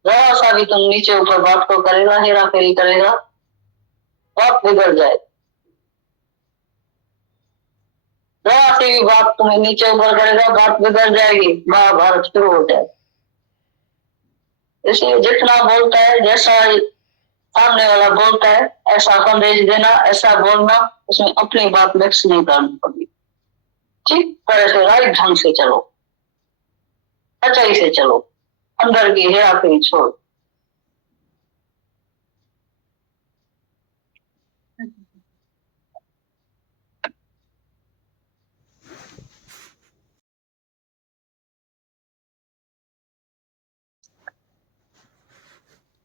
जरा सा भी तुम नीचे ऊपर बात को करेगा, हेरा फेरी करेगा, बात बिगड़ जाए। जरा सी भी बात तुम्हें नीचे ऊपर करेगा, बात बिगड़ जाएगी, महाभारत शुरू हो जाए। इसलिए जितना बोलता है, जैसा सामने वाला बोलता है ऐसा संदेश देना, ऐसा बोलना, उसमें अपनी बात मिक्स नहीं करनी पड़ेगी। ठीक तरह से राइट ढंग से चलो, सच्चाई से चलो, अंदर की हेरा फेरी छोड़।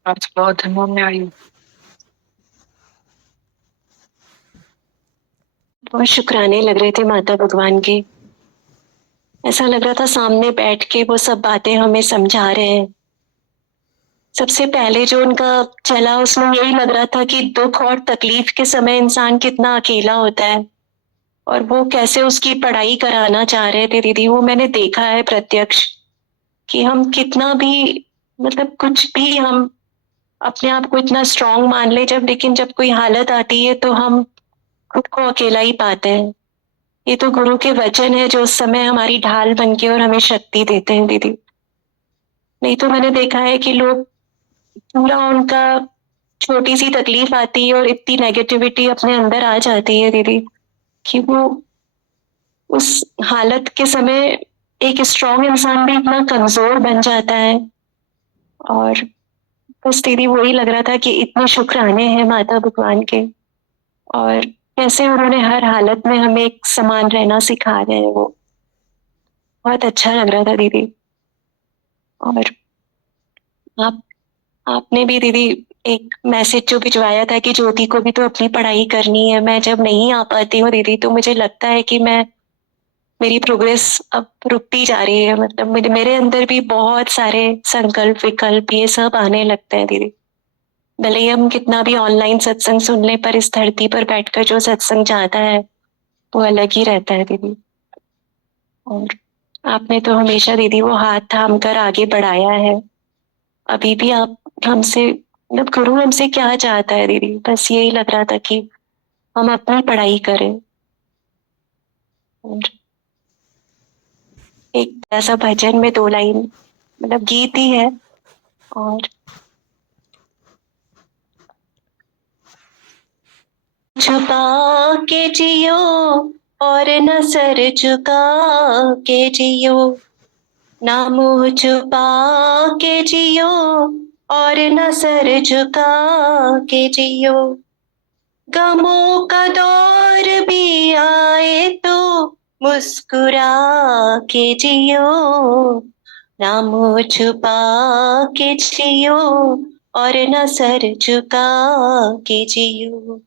आज बहुत दिनों में आई हूँ। बहुत शुक्राने लग रहे थे माता भगवान के। ऐसा लग रहा था सामने बैठ के वो सब बातें हमें समझा रहे हैं। सबसे पहले जो उनका चला उसमें यही लग रहा था कि दुख और तकलीफ के समय इंसान कितना अकेला होता है, और वो कैसे उसकी पढ़ाई कराना चाह रहे थे दीदी। वो मैंने देखा है प्रत्यक्ष कि हम कितना भी, मतलब कुछ भी हम अपने आप को इतना स्ट्रांग मान ले जब, लेकिन जब कोई हालत आती है तो हम खुद को अकेला ही पाते हैं। ये तो गुरु के वचन है जो उस समय हमारी ढाल बन के और हमें शक्ति देते हैं दीदी। नहीं तो मैंने देखा है कि लोग पूरा उनका छोटी सी तकलीफ आती है और इतनी नेगेटिविटी अपने अंदर आ जाती है दीदी कि वो उस हालत के समय एक स्ट्रांग इंसान भी इतना कमजोर बन जाता है। और बस दीदी वही लग रहा था कि इतने शुक्राने हैं माता भगवान के, और कैसे उन्होंने हर हालत में हमें एक समान रहना सिखा रहे हैं। वो बहुत अच्छा लग रहा था दीदी। और आप आपने भी दीदी एक मैसेज जो भिजवाया था कि ज्योति को भी तो अपनी पढ़ाई करनी है। मैं जब नहीं आ पाती हूँ दीदी तो मुझे लगता है कि मेरी प्रोग्रेस अब रुकती जा रही है। मतलब मेरे अंदर भी बहुत सारे संकल्प विकल्प ये सब आने लगते हैं दीदी। भले ही हम कितना भी ऑनलाइन सत्संग सुन ले, पर इस धरती पर बैठकर जो सत्संग चाहता है वो अलग ही रहता है दीदी। और आपने तो हमेशा दीदी वो हाथ थाम कर आगे बढ़ाया है। अभी भी आप हमसे, मतलब गुरु हमसे क्या चाहता है दीदी, बस यही लग रहा था कि हम अपनी पढ़ाई करें। और एक ऐसा भजन में 2 लाइन, मतलब गीत ही है। और छुपा के जियो और न सर झुका के जियो, ना मुंह छुपा के जियो और न सर झुका के जियो। गमों का दौर भी आए तो मुस्कुरा के जियो, ना मुंह छुपा के जियो और न सर झुका के जियो।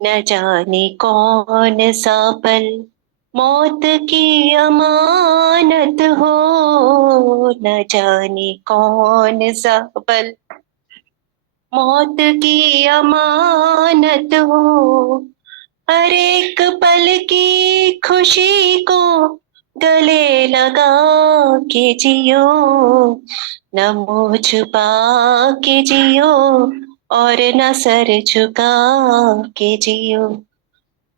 न जाने कौन सा पल मौत की अमानत हो, न जाने कौन सा पल मौत की अमानत हो। हर एक पल की खुशी को गले लगा के जियो, न मुंह छुपा के जियो और न सर झुका के जियो।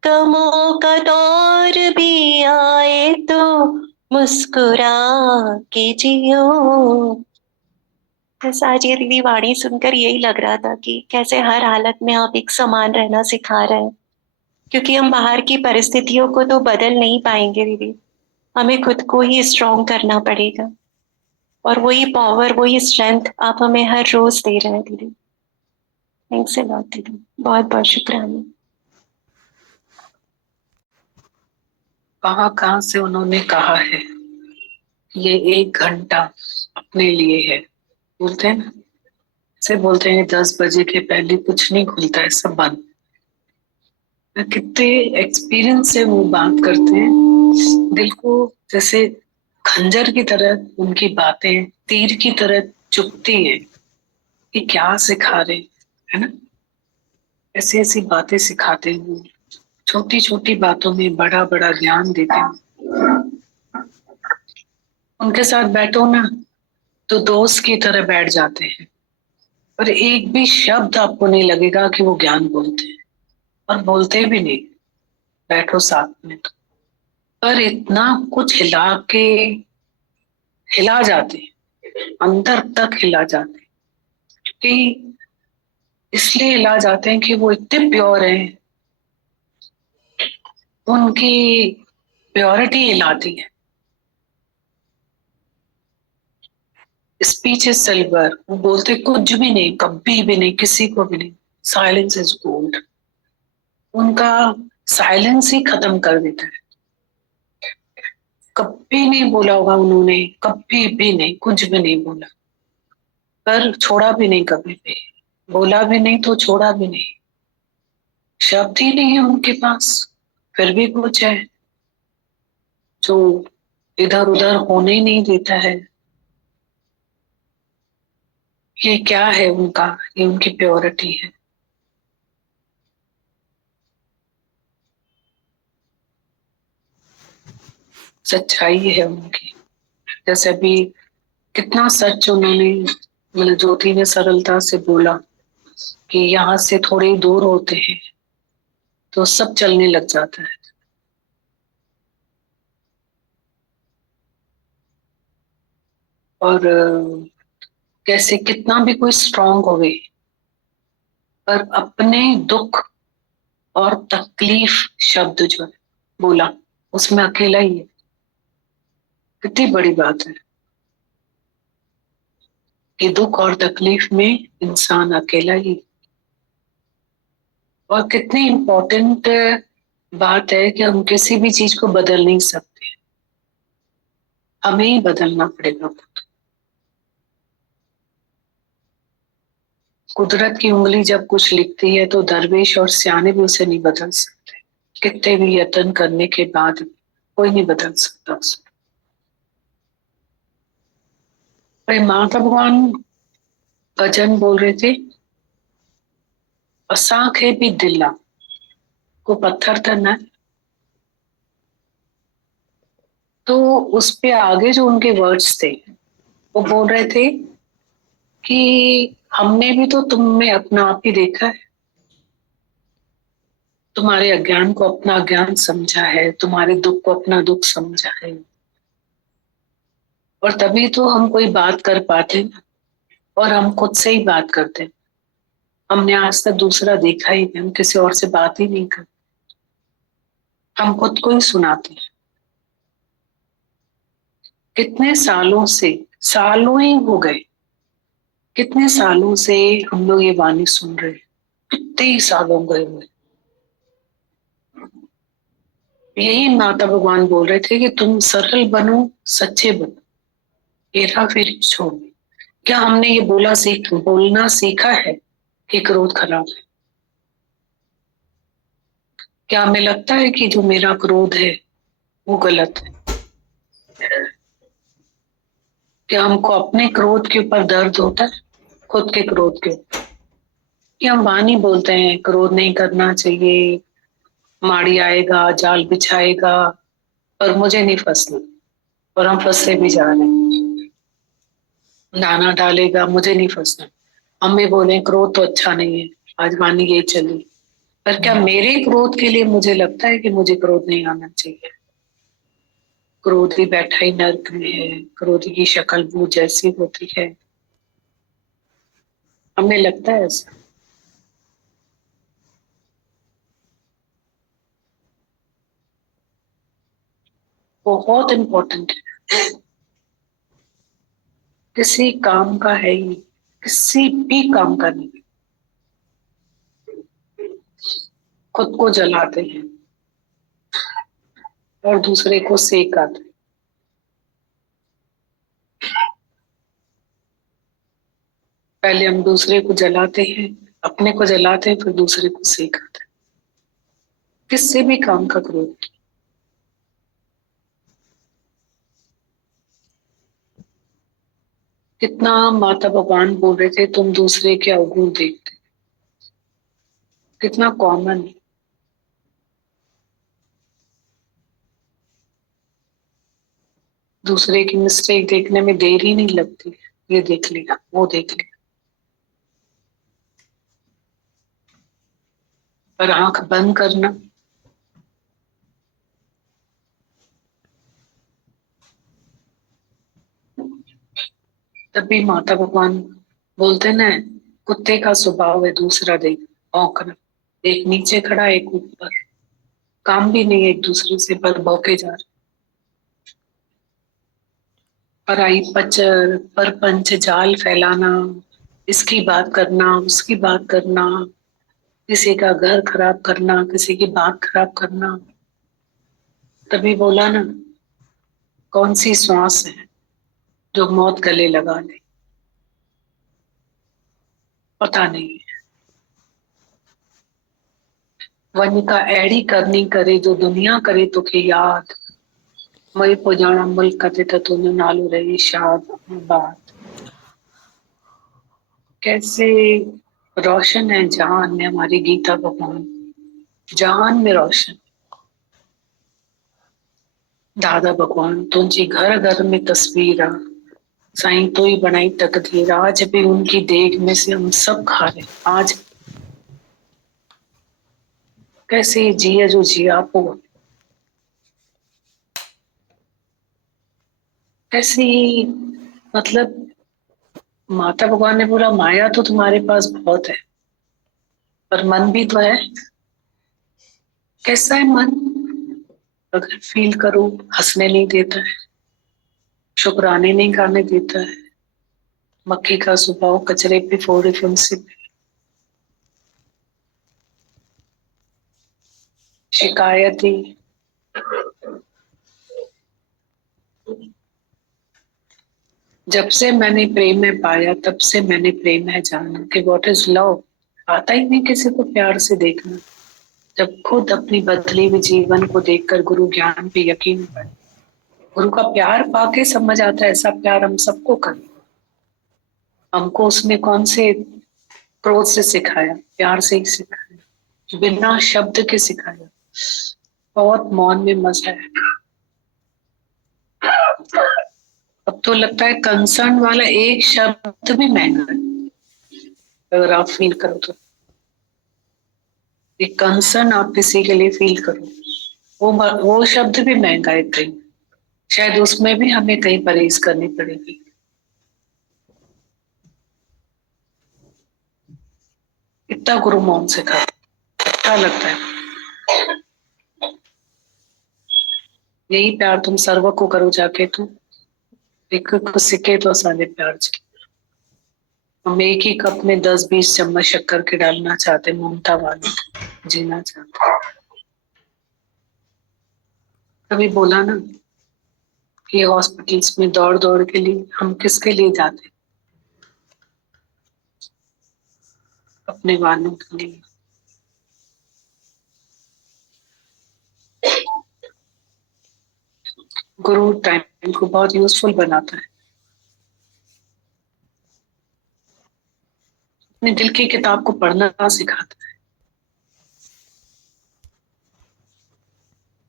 गमों का दौर भी आए तो मुस्कुरा के जियो। बस आज ये दीदी वाणी सुनकर यही लग रहा था कि कैसे हर हालत में आप एक समान रहना सिखा रहे हैं, क्योंकि हम बाहर की परिस्थितियों को तो बदल नहीं पाएंगे दीदी। हमें खुद को ही स्ट्रॉन्ग करना पड़ेगा, और वही पावर वही स्ट्रेंथ आप हमें हर रोज दे रहे हैं दीदी। थैंक्स अ लॉट दीदी, बहुत बहुत शुक्राना। कहाँ से उन्होंने कहा है ये 1 घंटा अपने लिए है। बोलते हैं ना, से बोलते हैं 10 बजे के पहले कुछ नहीं खुलता है, सब बंद। कितने एक्सपीरियंस से वो बात करते हैं, दिल को जैसे खंजर की तरह उनकी बातें तीर की तरह चुभती है कि क्या सिखा रहे। है ना। ऐसी ऐसी बातें सिखाते हैं, छोटी छोटी बातों में बड़ा बड़ा ज्ञान देते हैं। उनके साथ बैठो ना तो दोस्त की तरह बैठ जाते हैं, और एक भी शब्द आपको नहीं लगेगा कि वो ज्ञान बोलते हैं, और बोलते भी नहीं। बैठो साथ में तो, पर इतना कुछ हिला जाते हैं, अंदर तक हिला जाते हैं। कि इसलिए हिला जाते हैं कि वो इतने प्योर हैं, उनकी प्योरिटी हिलाती है। स्पीच इज सिल्वर, वो बोलते कुछ भी नहीं, कभी भी नहीं, किसी को भी नहीं। साइलेंस इज गोल्ड, उनका साइलेंस ही खत्म कर देता है। कभी नहीं बोला होगा उन्होंने, कभी भी नहीं, कुछ भी नहीं बोला, पर छोड़ा भी नहीं, कभी भी बोला भी नहीं तो छोड़ा भी नहीं। शब्द ही नहीं है उनके पास, फिर भी कुछ है जो इधर उधर होने ही नहीं देता है। ये क्या है उनका? ये उनकी प्योरिटी है। सच्चाई है उनकी। जैसे अभी कितना सच उन्होंने, मतलब ज्योति ने सरलता से बोला कि यहाँ से थोड़े ही दूर होते हैं तो सब चलने लग जाता है। और कैसे कितना भी कोई स्ट्रांग हो गई, पर अपने दुख और तकलीफ शब्द जो है बोला, उसमें अकेला ही है। कितनी बड़ी बात है कि दुख और तकलीफ में इंसान अकेला ही। और कितनी इम्पोर्टेंट बात है कि हम किसी भी चीज को बदल नहीं सकते, हमें ही बदलना पड़ेगा। कुदरत की उंगली जब कुछ लिखती है तो दरवेश और सियाने भी उसे नहीं बदल सकते। कितने भी यत्न करने के बाद कोई नहीं बदल सकता उसे। अरे माता भगवान भजन बोल रहे थे, असांखे भी दिला को पत्थर था ना, तो उस पे आगे जो उनके वर्ड्स थे वो बोल रहे थे कि हमने भी तो तुम में अपना आप ही देखा है, तुम्हारे अज्ञान को अपना अज्ञान समझा है, तुम्हारे दुख को अपना दुख समझा है, और तभी तो हम कोई बात कर पाते हैं। और हम खुद से ही बात करते हैं। हमने आज तक दूसरा देखा ही नहीं, हम किसी और से बात ही नहीं करते, हम खुद को ही सुनाते हैं। कितने सालों से, सालों ही हो गए, कितने सालों से हम लोग ये वाणी सुन रहे हैं, कितने ही सालों गए हुए। यही माता भगवान बोल रहे थे कि तुम सरल बनो, सच्चे बनो, हेरा फेरी छोड़ो। क्या हमने ये बोलना सीखा है कि क्रोध खराब है? क्या हमें लगता है कि जो मेरा क्रोध है वो गलत है? क्या हमको अपने क्रोध के ऊपर दर्द होता है, खुद के क्रोध के ऊपर? कि हम वाणी बोलते हैं क्रोध नहीं करना चाहिए, माड़ी आएगा जाल बिछाएगा, पर मुझे नहीं फंसना, और हम फंसे भी जा रहे हैं। दाना डालेगा, मुझे नहीं फंसना। हम भी बोले क्रोध तो अच्छा नहीं है, आज वाणी ये चली, पर क्या मेरे क्रोध के लिए मुझे लगता है कि मुझे क्रोध नहीं आना चाहिए? क्रोधी बैठा ही नर्क में है, क्रोधी की शक्ल भूत जैसी होती है, हमें लगता है ऐसा। बहुत इंपॉर्टेंट है, किसी काम का है ही, किसी भी काम का नहीं। खुद को जलाते हैं और दूसरे को सेक आते हैं। पहले हम दूसरे को जलाते हैं, अपने को जलाते हैं, फिर दूसरे को सेक आते हैं। किसी भी काम का क्रोध। कितना माता भगवान बोल रहे थे तुम दूसरे के अवगुण देखते, कितना कॉमन है। दूसरे की मिस्टेक देखने में देर ही नहीं लगती, ये देख लिया वो देख लिया, पर आंख बंद करना, तभी माता भगवान बोलते ना, कुत्ते का स्वभाव है दूसरा देख भौंकना, एक नीचे खड़ा एक ऊपर, काम भी नहीं एक दूसरे से, पर भौंके जा रहे। पराई पचर पर पंच जाल फैलाना, इसकी बात करना उसकी बात करना, किसी का घर खराब करना किसी की बात खराब करना। तभी बोला ना, कौन सी श्वास है जो मौत गले लगा ले, पता नहीं। वन का एड़ी करनी करे जो दुनिया करे तो के याद, मई पुजाना मुल्क कते तो नालू रही शाद बात। कैसे रोशन है जहान में हमारी गीता भगवान, जहान में रोशन। दादा भगवान तुझी घर घर में तस्वीर आ, साईं तो ही बनाई तकदीर, आज भी उनकी देख में से हम सब खा रहे आज। कैसे जिया जो जिया पो, कैसी, मतलब माता भगवान ने बोला माया तो तुम्हारे पास बहुत है, पर मन भी तो है। कैसा है मन? अगर फील करो, हंसने नहीं देता है, शुक्राने नहीं करने देता है, मक्खी का स्वभाव कचरे पे फोड़े फुंसी पे, शिकायती। जब से मैंने प्रेम में पाया तब से मैंने प्रेम है जाना कि व्हाट इज लव। आता ही नहीं किसी को प्यार से देखना, जब खुद अपनी बदली हुई जीवन को देखकर गुरु ज्ञान पे यकीन पाए। गुरु का प्यार पाके समझ आता है ऐसा प्यार हम सबको करें। हमको उसने कौन से क्रोध से सिखाया, प्यार से ही सिखाया, बिना शब्द के सिखाया। बहुत मौन में मजा है। अब तो लगता है कंसर्न वाला एक शब्द भी महंगा है, अगर आप फील करो तो। एक कंसर्न आप किसी के लिए फील करो, वो शब्द भी महंगा है कहीं, शायद उसमें भी हमें कहीं परहेज करनी पड़ेगी। इतना गुरु मौन से खा, अच्छा लगता है। यही प्यार तुम सर्व को करो जाके, तुम एक सिक्के तो सारे प्यार जी। हम एक ही कप में 10-20 चम्मच शक्कर के डालना चाहते, ममता वाले जीना चाहते। कभी बोला ना कि हॉस्पिटल्स में दौड़ दौड़ के लिए हम किसके लिए जाते, अपने वालों के लिए। गुरु टाइम को बहुत यूजफुल बनाता है, अपने दिल की किताब को पढ़ना सिखाता है।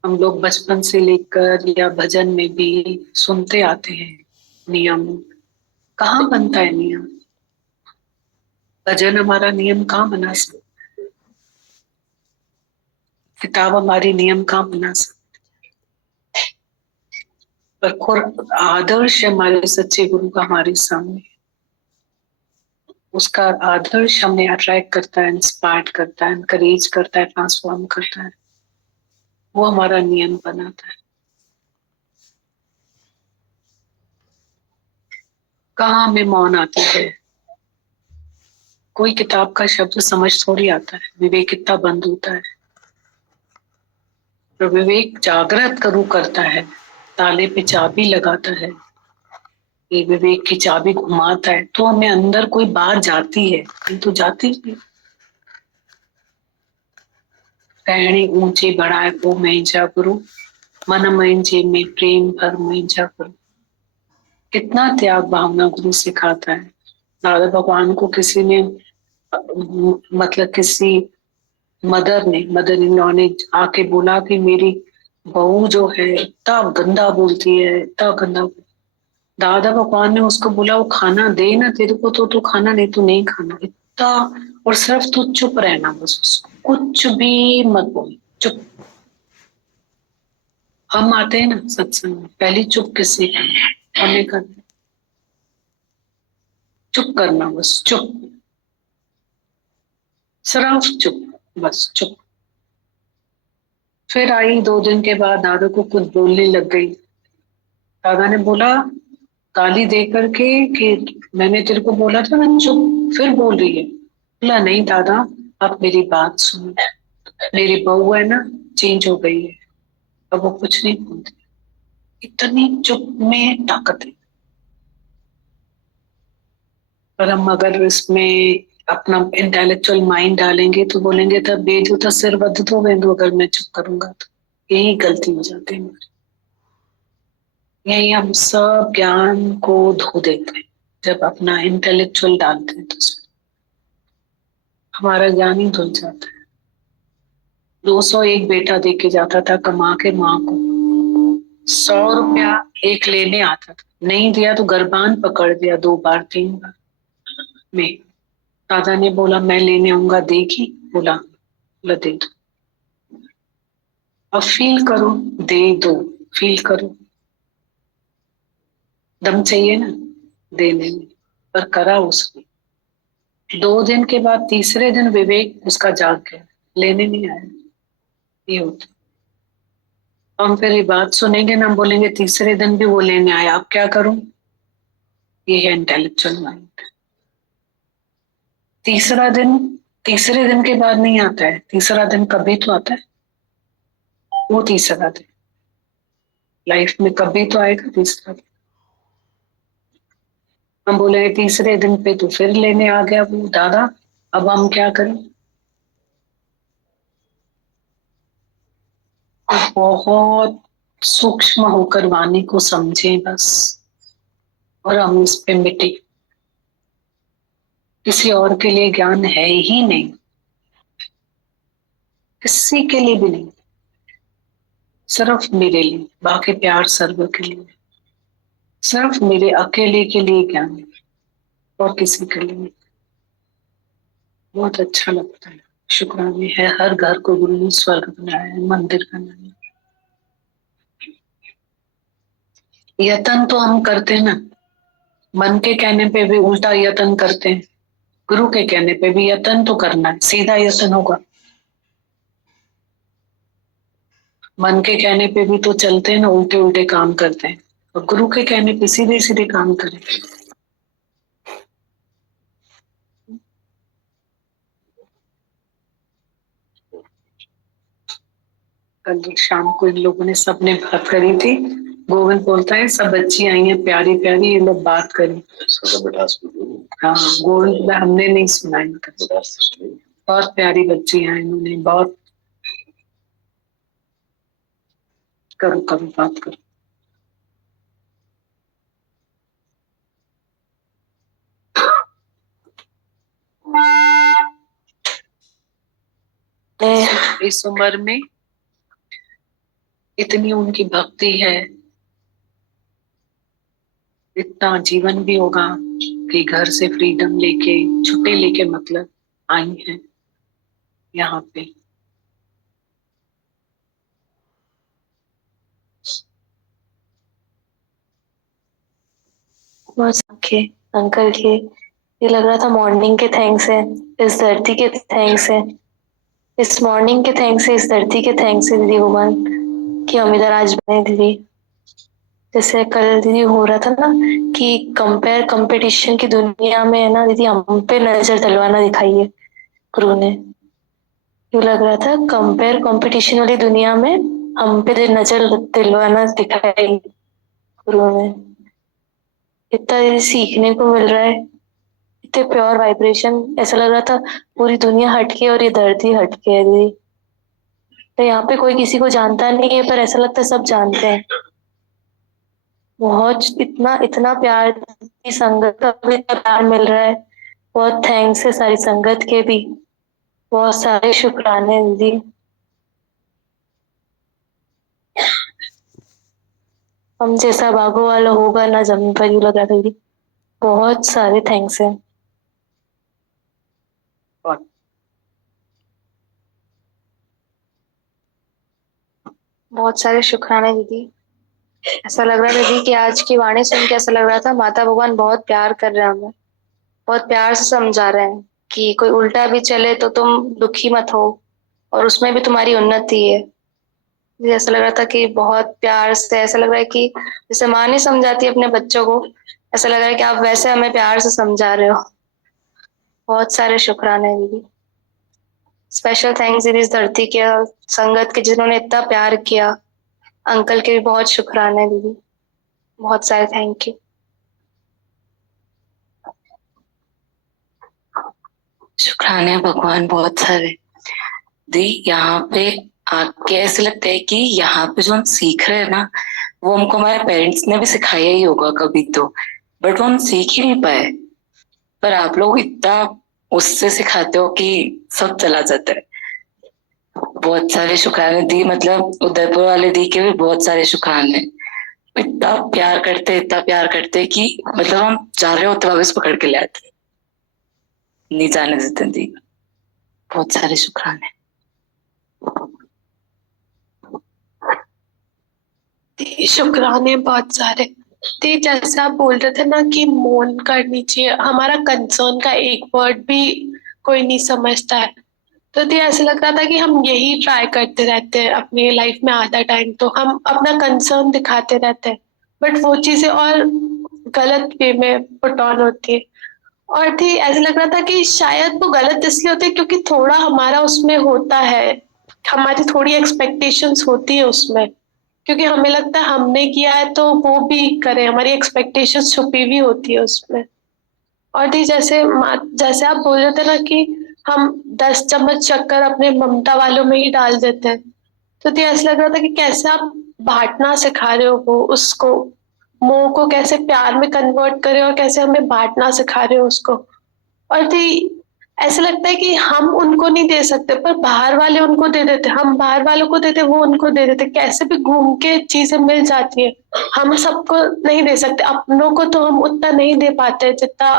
हम लोग बचपन से लेकर या भजन में भी सुनते आते हैं नियम, कहाँ बनता है नियम? भजन हमारा नियम कहाँ बना सकता, किताब हमारी नियम कहाँ बना सकती। पर खुद आदर्श हमारे सच्चे गुरु का हमारे सामने, उसका आदर्श हमें अट्रैक्ट करता है, इंस्पायर करता है, एनकरेज करता है, ट्रांसफॉर्म करता है, वो हमारा नियम बनाता है। कहाँ हमें मौन आती है, कोई किताब का शब्द समझ थोड़ी आता है, विवेक कितना बंद होता है। तो विवेक जागृत करू करता है, ताले पे चाबी लगाता है, ये विवेक की चाबी घुमाता है, तो हमें अंदर कोई बात जाती है, नहीं तो जाती नहीं। कहणी ऊंचे बढ़ाए वो मैं जा गुरु, मन मैंजे में प्रेम भर मैं जा गुरु। कितना त्याग भावना गुरु सिखाता है। दादा भगवान को किसी ने, मतलब किसी मदर इन लॉ ने आके बोला कि मेरी बहू जो है इतना गंदा बोलती है, इतना गंदा। दादा भगवान ने उसको बोला वो खाना दे ना तेरे को, तो तू खाना नहीं, तू नहीं खाना इतना। और सिर्फ तू चुप रहना, बस उसको कुछ भी मत बोल, चुप। हम आते हैं ना सत्संग में, पहली चुप किससे करना, हमें करना, चुप करना, बस चुप, सिर्फ चुप, बस चुप। फिर आई 2 दिन के बाद, दादा को कुछ बोलने लग गई। दादा ने बोला गाली दे करके कि मैंने तेरे को बोला था ना चुप, फिर बोल रही है। बोला नहीं दादा, आप मेरी बात सुनो, मेरी बहू है ना चेंज हो गई है, अब वो कुछ नहीं बोलती। इतनी चुप में ताकत है। पर हम अगर इसमें अपना इंटेलेक्चुअल माइंड डालेंगे तो बोलेंगे तब बेजू तो सिर बद तो वेंदु, अगर मैं चुप करूंगा तो। यही गलती हो जाती है हमारी। यही हम सब ज्ञान को धो देते हैं जब अपना इंटेलेक्चुअल डालते हैं, तो उसमें हमारा ज्ञान ही धुल जाता है। 201 बेटा दे के जाता था कमा के माँ को, 100 रुपया एक लेने आता था, नहीं दिया तो गर्बान पकड़ दिया 2 बार 3 बार में। दादा ने बोला मैं लेने आऊंगा, देगी? बोला दे दो। अब फील करो, दे दो, फील करो, दम चाहिए ना देने में, पर करा उसने। 2 दिन के बाद तीसरे दिन विवेक उसका जाग गया, लेने नहीं आया। ये होता, हम फिर ये बात सुनेंगे ना, हम बोलेंगे तीसरे दिन भी वो लेने आया, अब क्या करूं? ये है इंटेलेक्चुअल माइंड। तीसरे दिन के बाद नहीं आता है, तीसरा दिन कभी तो आता है। वो तीसरा दिन लाइफ में कभी तो आएगा, तीसरा दिन। हम बोले तीसरे दिन पे तो फिर लेने आ गया वो दादा, अब हम क्या करें? तो बहुत सूक्ष्म होकर वाणी को समझें बस, और हम इस पे मिटे। किसी और के लिए ज्ञान है ही नहीं, किसी के लिए भी नहीं, सिर्फ मेरे लिए, बाकी प्यार सर्व के लिए, सिर्फ मेरे अकेले के लिए ज्ञान है, और किसी के लिए नहीं। बहुत अच्छा लगता है। शुक्राने है हर घर को गुरु ने स्वर्ग बनाया है, मंदिर बनाया। यतन तो हम करते हैं ना, मन के कहने पे भी उल्टा यतन करते हैं, गुरु के कहने पे भी यतन तो करना है, सीधा यतन होगा। मन के कहने पे भी तो चलते हैं ना, उल्टे उल्टे काम करते हैं, और गुरु के कहने पे सीधे सीधे काम करें। कल शाम को इन लोगों ने सबने बात करी थी। गोविंद बोलता है सब बच्ची आई हैं प्यारी प्यारी, ये लोग बात करें। हाँ, गोविंद हमने नहीं सुना इनका। बहुत प्यारी बच्ची हैं इन्होंने, बहुत। करो कभी बात करो। इस उम्र में इतनी उनकी भक्ति है, इतना जीवन भी होगा कि घर से फ्रीडम लेके, छुट्टी लेके मतलब आई हैं यहाँ पे। बस के अंकल के ये लग रहा था मॉर्निंग के थैंक्स है, इस धरती के थैंक्स है, इस मॉर्निंग के थैंक्स है, इस धरती के थैंक्स है दीदी भगवान कि हम इधर आज बने दीदी। जैसे कल दीदी हो रहा था ना कि कंपटीशन की दुनिया में है ना दीदी, हम पे नजर डलवाना दिखाइए गुरु ने। यूँ लग रहा था कंपटीशन वाली दुनिया में हम पे नजर दिलवाना दिखाई गुरु ने। इतना दीदी सीखने को मिल रहा है, इतने प्योर वाइब्रेशन। ऐसा लग रहा था पूरी दुनिया हटके और ये धरती हटके है दीदी। तो यहाँ पे कोई किसी को जानता नहीं है, पर ऐसा लगता है सब जानते हैं। बहुत इतना इतना प्यार, संगत का भी इतना प्यार मिल रहा है। बहुत थैंक्स है सारी संगत के भी। बहुत सारे शुक्राने दीदी। हम जैसा भागो वाला होगा ना जमीन पर, यूं लग रहा था दीदी। बहुत सारे थैंक्स है। बहुत सारे शुक्राने दीदी। ऐसा लग रहा था दीदी कि आज की वाणी सुन के ऐसा लग रहा था माता भगवान बहुत प्यार कर रहे हैं हमें, बहुत प्यार से समझा रहे हैं कि कोई उल्टा भी चले तो तुम दुखी मत हो, और उसमें भी तुम्हारी उन्नति है। मुझे ऐसा लग रहा था कि बहुत प्यार से, ऐसा लग रहा है कि जैसे माँ नहीं समझाती अपने बच्चों को, ऐसा लग रहा है कि आप वैसे हमें प्यार से समझा रहे हो। बहुत सारे शुक्राने दीदी। स्पेशल थैंक्स दीदी इस धरती के और संगत के जिन्होंने इतना प्यार किया। अंकल के भी बहुत शुक्राने दीदी, बहुत सारे थैंक यू। शुक्राने भगवान बहुत सारे। दी यहाँ पे आके ऐसे लगता है कि यहाँ पे जो हम सीख रहे हैं ना, वो हमको हमारे पेरेंट्स ने भी सिखाया ही होगा कभी तो, बट वो हम सीख ही नहीं पाए। पर आप लोग इतना उससे सिखाते हो कि सब चला जाता है। बहुत सारे शुक्राने दी, मतलब उदयपुर वाले दी के भी बहुत सारे शुक्राने। इतना प्यार करते कि मतलब हम जा रहे होते वापस पकड़ के ले आते, नहीं जाने देते दी। बहुत सारे शुक्राने। शुक्राने बहुत सारे। तो जैसे आप बोल रहे थे ना कि मौन करनी चाहिए, हमारा कंसर्न का एक वर्ड भी कोई नहीं समझता है, तो ऐसे लग रहा था कि हम यही ट्राई करते रहते हैं अपनी लाइफ में। आधा टाइम तो हम अपना कंसर्न दिखाते रहते हैं, बट वो चीजें और गलत वे में पुट ऑन होती है। और थी ऐसा लग रहा था कि शायद वो गलत इसलिए होती है क्योंकि थोड़ा हमारा उसमें होता है, हमारी थोड़ी एक्सपेक्टेशंस होती है उसमें, क्योंकि हमें लगता है हमने किया है तो वो भी करे, हमारी एक्सपेक्टेशंस छुपी हुई होती है उसमें। और दी जैसे आप बोल रहे थे ना कि हम 10 चम्मच शक्कर अपने ममता वालों में ही डाल देते हैं, तो ऐसा लग रहा था कि कैसे आप बांटना सिखा रहे हो, वो उसको मोह को कैसे प्यार में कन्वर्ट करे और कैसे हमें बांटना सिखा रहे हो उसको। और ऐसा लगता है कि हम उनको नहीं दे सकते पर बाहर वाले उनको दे देते, हम बाहर वालों को देते वो उनको दे देते, कैसे भी घूम के चीजें मिल जाती है। हम सबको नहीं दे सकते, अपनों को तो हम उतना नहीं दे पाते जितना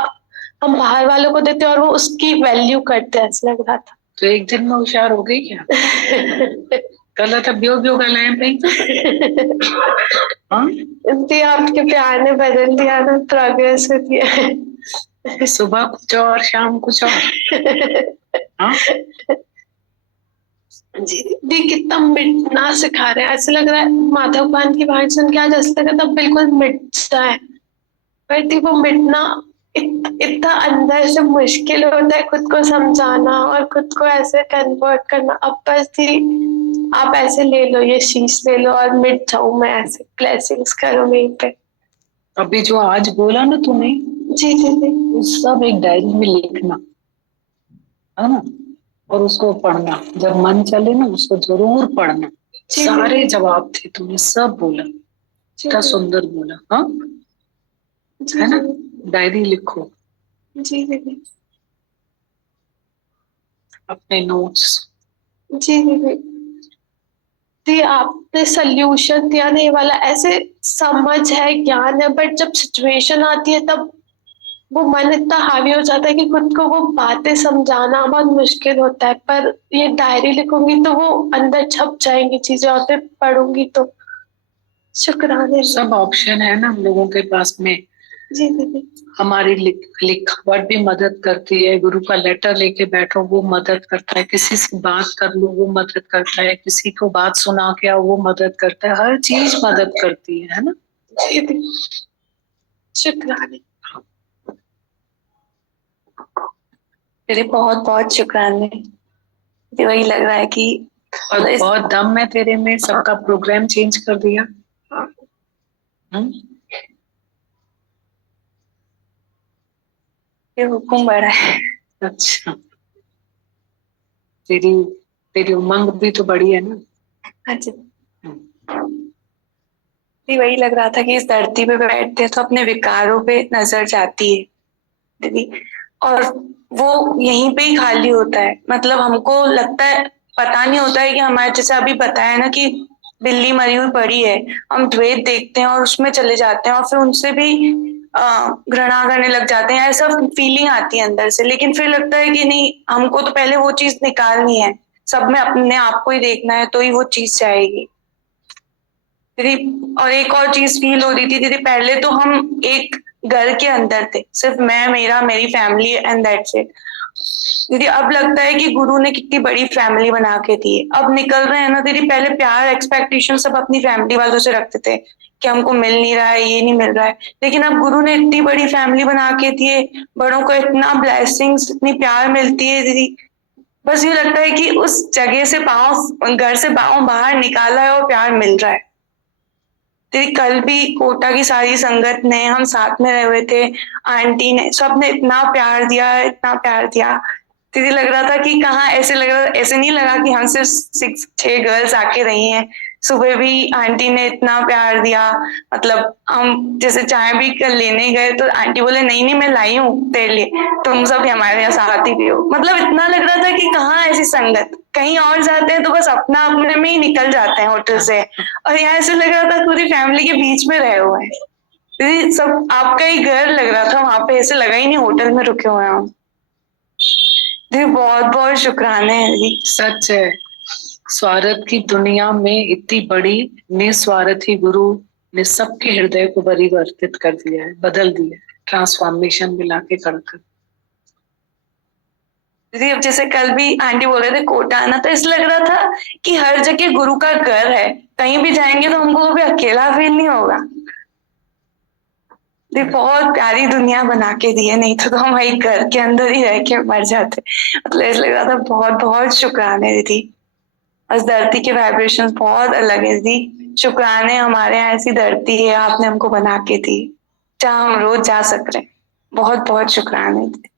हम बाहर वालों को देते और वो उसकी वैल्यू करते हैं, ऐसा लग रहा था। तो एक दिन में होशियार हो गई क्या? कल तो ब्यो ब्यो गलाए पे। आपके प्यार ने बदल दिया ना, प्रोग्रेस होती है। सुबह कुछ और शाम कुछ और। हाँ? जी दी कितना मिटना सिखा रहे हैं, ऐसा लग रहा है माधव पान की बात सुन के आज ऐसा लगा था बिल्कुल मिट जाए, पर वो मिटना इतना अंदर से मुश्किल होता है, खुद को समझाना और खुद को ऐसे कन्वर्ट करना। अब बस थी आप ऐसे ले लो, ये शीश ले लो और मिट जाऊं मैं, ऐसे ब्लेसिंग्स करो मेरे पे। अभी जो आज बोला ना तूने, जी जी जी, वो सब एक डायरी में लिखना है ना, और उसको पढ़ना जब मन चले ना, उसको जरूर पढ़ना। सारे जवाब थे, तूने सब बोला, इतना सुंदर बोला। हाँ है ना, डायरी लिखो जी जी अपने नोट्स। जी जी जी जी, आपने सोल्यूशन दिया नहीं वाला, ऐसे समझ है ज्ञान है, बट जब सिचुएशन आती है तब वो मन इतना हावी हो जाता है कि खुद को वो बातें समझाना बहुत मुश्किल होता है। पर ये डायरी लिखूंगी तो वो अंदर छप जाएंगी चीजें और फिर पढ़ूंगी तो। शुक्राने सब ऑप्शन है ना हम लोगों के पास में। जी दीदी। हमारी लिखावट भी मदद करती है, गुरु का लेटर लेके बैठो वो मदद करता है, किसी से बात कर लो वो मदद करता है, किसी को बात सुना के आओ वो मदद करता है, हर चीज मदद करती है ना। जी दीदी, शुक्राने। तेरे बहुत बहुत शुक्राने। वही लग रहा है कि और बहुत दम है तेरे में, सबका प्रोग्राम चेंज कर दिया। ये हुक्म बड़ा है। अच्छा, तेरी तेरी उमंग भी तो बड़ी है ना। हाँ जी, वही लग रहा था कि इस धरती पे बैठते तो अपने विकारों पे नजर जाती है दीदी, और वो यहीं पे ही खाली होता है। मतलब हमको लगता है, पता नहीं होता है कि हमारे, जैसे अभी बताया ना कि बिल्ली मरी हुई पड़ी है, हम द्वैत देखते हैं और उसमें चले जाते हैं और फिर उनसे भी घृणा करने लग जाते हैं, ऐसा फीलिंग आती है अंदर से। लेकिन फिर लगता है कि नहीं, हमको तो पहले वो चीज निकालनी है, सब में अपने आप को ही देखना है, तो ही वो चीज जाएगी दीदी। और एक और चीज फील हो रही थी दीदी, पहले तो हम एक घर के अंदर थे, सिर्फ मैं, मेरी फैमिली एंड दैट्स इट दीदी। अब लगता है कि गुरु ने कितनी बड़ी फैमिली बना के दी है। अब निकल रहे हैं ना दीदी, पहले प्यार एक्सपेक्टेशन सब अपनी फैमिली वालों से रखते थे कि हमको मिल नहीं रहा है, ये नहीं मिल रहा है, लेकिन अब गुरु ने इतनी बड़ी फैमिली बना के दी है, बड़ों को इतना ब्लेसिंग्स, इतनी प्यार मिलती है दीदी। बस ये लगता है कि उस जगह से पाँव, घर से पाँव बाहर निकाला है और प्यार मिल रहा है दीदी। कल भी कोटा की सारी संगत ने, हम साथ में रहे हुए थे, आंटी ने, सबने इतना प्यार दिया, इतना प्यार दिया दीदी। लग रहा था कि कहाँ, ऐसे लग रहा, ऐसे नहीं लगा कि हम सिर्फ 6 गर्ल्स आके रही हैं। सुबह भी आंटी ने इतना प्यार दिया, मतलब हम जैसे चाय भी कल लेने गए तो आंटी बोले नहीं नहीं मैं लाई हूँ तेरे लिए, तुम सब हमारे यहाँ साथ ही पियो। मतलब इतना लग रहा था कि कहाँ ऐसी संगत, कहीं और जाते हैं तो बस अपना अपने में ही निकल जाते हैं होटल से, और यहाँ ऐसे लग रहा था पूरी फैमिली के बीच में रहे हुए हैं दीदी। सब आपका ही घर लग रहा था वहां पे, ऐसे लगा ही नहीं होटल में रुके हुए हैं हम दीदी। बहुत बहुत शुक्राने हैं दीदी। सच है, स्वार्थ की दुनिया में इतनी बड़ी निस्वार्थी गुरु ने सबके हृदय को परिवर्तित कर दिया है, बदल दिया है, ट्रांसफॉर्मेशन मिला के कर दीदी अब जैसे कल भी आंटी बोल रहे थे कोटा आना, तो इसलिए लग रहा था कि हर जगह गुरु का घर है, कहीं भी जाएंगे तो हमको कभी अकेला फील नहीं होगा दीदी। बहुत प्यारी दुनिया बना के दी है, नहीं तो हम वही घर के अंदर ही रह के मर जाते। मतलब ऐसा लग रहा था। बहुत बहुत शुक्राने दीदी। उस धरती के वाइब्रेशंस बहुत अलग है दीदी। शुक्राने हमारे यहाँ ऐसी धरती है, आपने हमको बना के दी जहाँ हम रोज जा सक रहे। बहुत बहुत शुक्राने दीदी।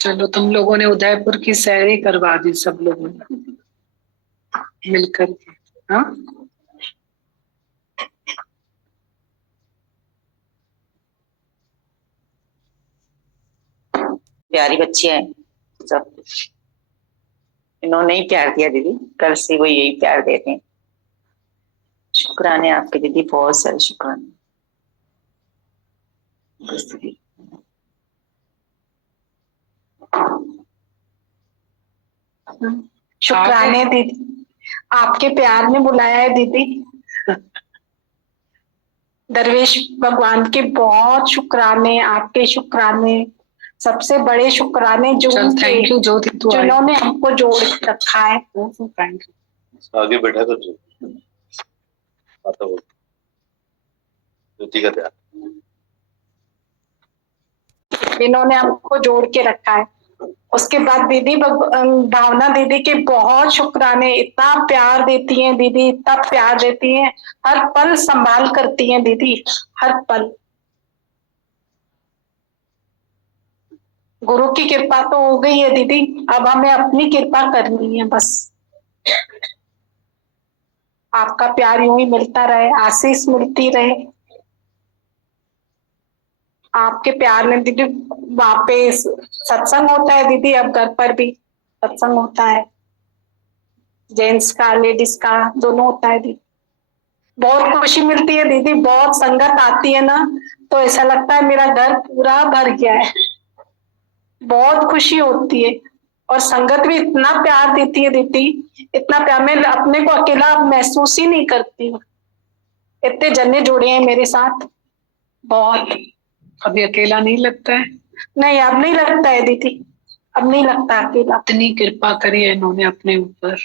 चलो, तुम लोगों ने उदयपुर की सैरें करवा दी सब लोगों ने मिलकर के। हाँ, प्यारी बच्ची है सब, इन्होंने ही प्यार दिया दीदी, कल से वो यही प्यार देते हैं। शुक्राने आपके दीदी, बहुत सारे शुक्राने। बस दीदी। शुक्राने दीदी, आपके प्यार ने बुलाया है दीदी। दरवेश भगवान के बहुत शुक्राने, आपके शुक्राने, सबसे बड़े शुक्राने जो थैंक यू ज्योति, तू आई। जिन्होंने हमको जोड़ के रखा है। Thank you. आगे बैठा कर ज्योति का ध्यान, इन्होंने हमको जोड़ के रखा है। उसके बाद दीदी भावना दीदी के बहुत शुक्राने, इतना प्यार देती हैं दीदी, इतना प्यार देती हैं, हर पल संभाल करती हैं दीदी, हर पल। गुरु की कृपा तो हो गई है दीदी, अब हमें अपनी कृपा करनी है बस। आपका प्यार यूं ही मिलता रहे, आशीष मिलती रहे आपके प्यार में दीदी। वहां पे सत्संग होता है दीदी, अब घर पर भी सत्संग होता है, जेंट्स का लेडीज का दोनों होता है दीदी। बहुत खुशी मिलती है दीदी, बहुत संगत आती है ना तो ऐसा लगता है मेरा घर पूरा भर गया है, बहुत खुशी होती है। और संगत भी इतना प्यार देती है दीदी, इतना प्यार, मैं अपने को अकेला महसूस ही नहीं करती हूँ। इतने जने जुड़े हैं मेरे साथ, बहुत। अभी अकेला नहीं लगता है? नहीं, अब नहीं लगता है दीदी, अब नहीं लगता अकेला। इतनी कृपा करी है इन्होंने अपने ऊपर,